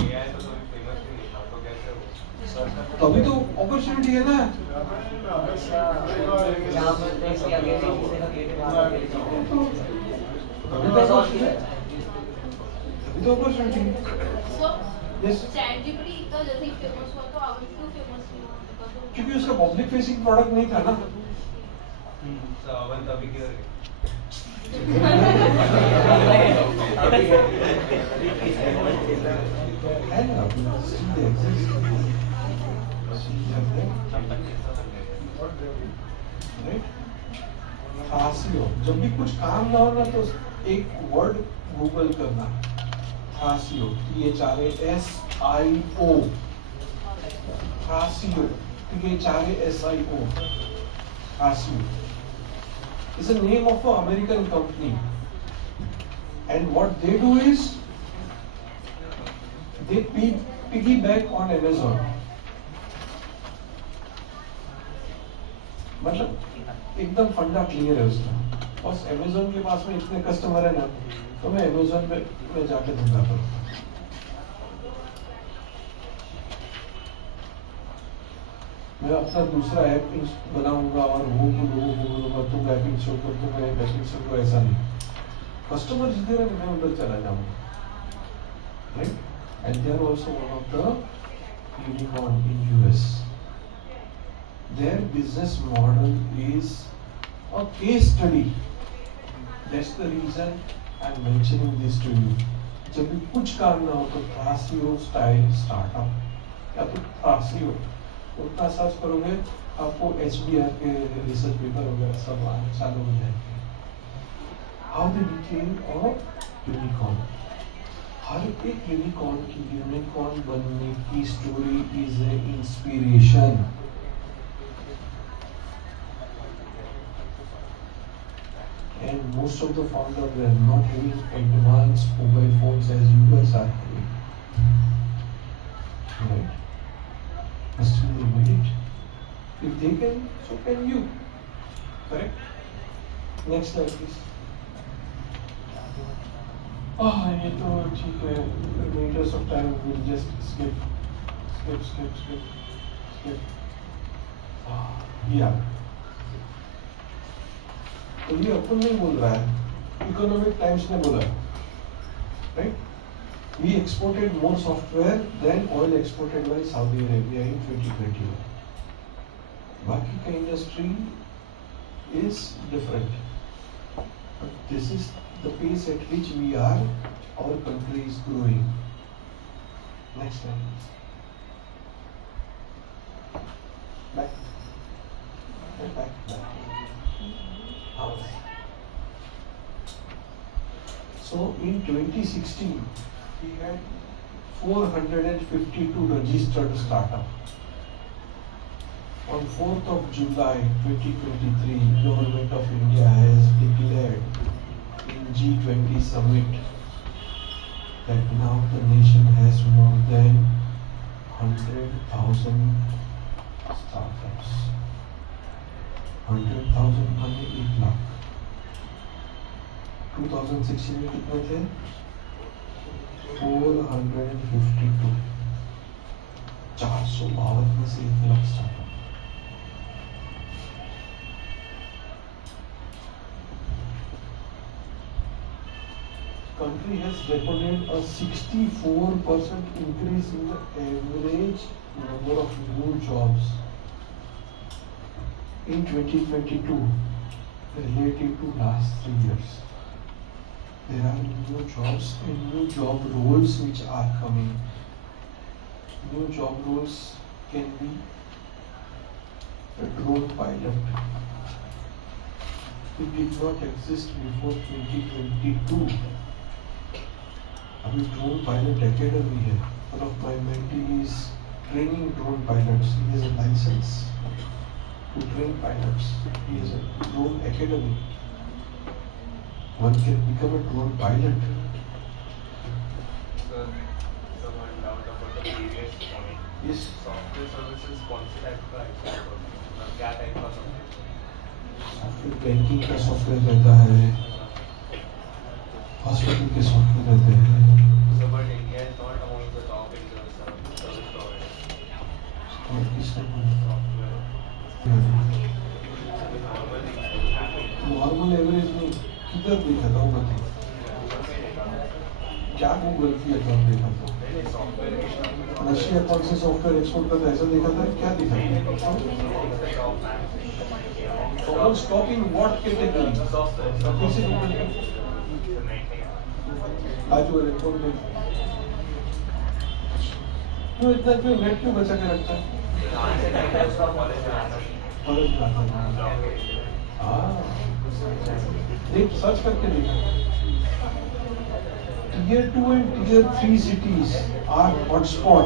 तभी तो अपॉर्चुनिटी है ना। तभी तो अपॉर्चुनिटी। क्योंकि उसका पब्लिक फेसिंग प्रोडक्ट नहीं था ना। So Avant अभी किधर है? जब भी कुछ काम ना हो ना, तो एक वर्ड गूगल करना, Thrasio, Thrasio, Thrasio, Thrasio, Thrasio is the name of an American company, and what they do is they piggyback on Amazon. मतलब एकदम फंडा क्लियर है उसका, और अमेजोन के पास में इतने कस्टमर है ना, तो मैं अमेजोन में जाके धंधा करूँ। मैं अपना दूसरा ऐप बनाऊंगा और वो बोलूंगा तुम ऐप इंस्टॉल कर, तुम ऐप इंस्टॉल करो, ऐसा नहीं। कस्टमर जितने रहेंगे मैं उधर चला जाऊंगा, right? And they are also one of the unicorn in US. Their business model is a case study. That's the reason I'm mentioning this to you. जब भी कुछ काम ना हो तो Thrasio style startup या तो Thrasio उतना सर्च करोगे आपको HBR के रिसर्च पेपर वगैरह सब आने चालू हो जाएंगे। How they became a unicorn. हर एक यूनिकॉर्न बनने की story is an inspiration. And most of the founders were not having advanced mobile phones as you guys are having, right? But still they made it. If they can, so can you. Correct? Next slide, please. Oh, ये तो ठीक है. In the interest of time, we'll just skip. Yeah. तो ये अपन नहीं बोल रहा है, इकोनॉमिक टाइम्स ने बोला, right? We exported more software than oil exported by Saudi Arabia in 2021. बाकी का industry is different, but this is the pace at which we are. Our country is growing. Next slide. Back. So in 2016, we had 452 registered startups. On 4th of July 2023, Government of India has declared in G20 summit that now the nation has more than 100,000 startups. 100,000 माने 1 लाख। 2016 में कितने थे? 452। 452 में से 1 lakh startup. Country has recorded a 64% increase in the average number of new jobs in 2022 relative to last 3 years. There are new jobs and new job roles which are coming. New job roles can be a drone pilot. It did not exist before 2022. अभी drone pilot academy है. One of my mentees is training drone pilots. He has a license to train pilots. He has a drone academy. One can become a drone pilot. Sir, one doubt about the previous point. Yes. Software services कौन से टाइप का है? क्या टाइप का software? Software banking का सॉफ्टवेयर रहता है, हॉस्पिटल के सॉफ्टवेयर रहते हैं। So, but India is not among the top in the service providers. और किसने बोला? Software. Normal things happen. Normal average में किधर देखा था वो बताइए? क्या गूगल की अकाउंट देखा था? रशिया कौन से सॉफ्टवेयर एक्सपोर्ट करता है ऐसा देखा था? क्या देखा था? Someone's talking what category? किसी आज वो रिपोर्ट में क्यों इतना क्यों नेट क्यों बचा के रखता है? कॉलेज जाता है। हाँ, देख सर्च करके देखा। tier 2 and tier 3 cities are hotspot.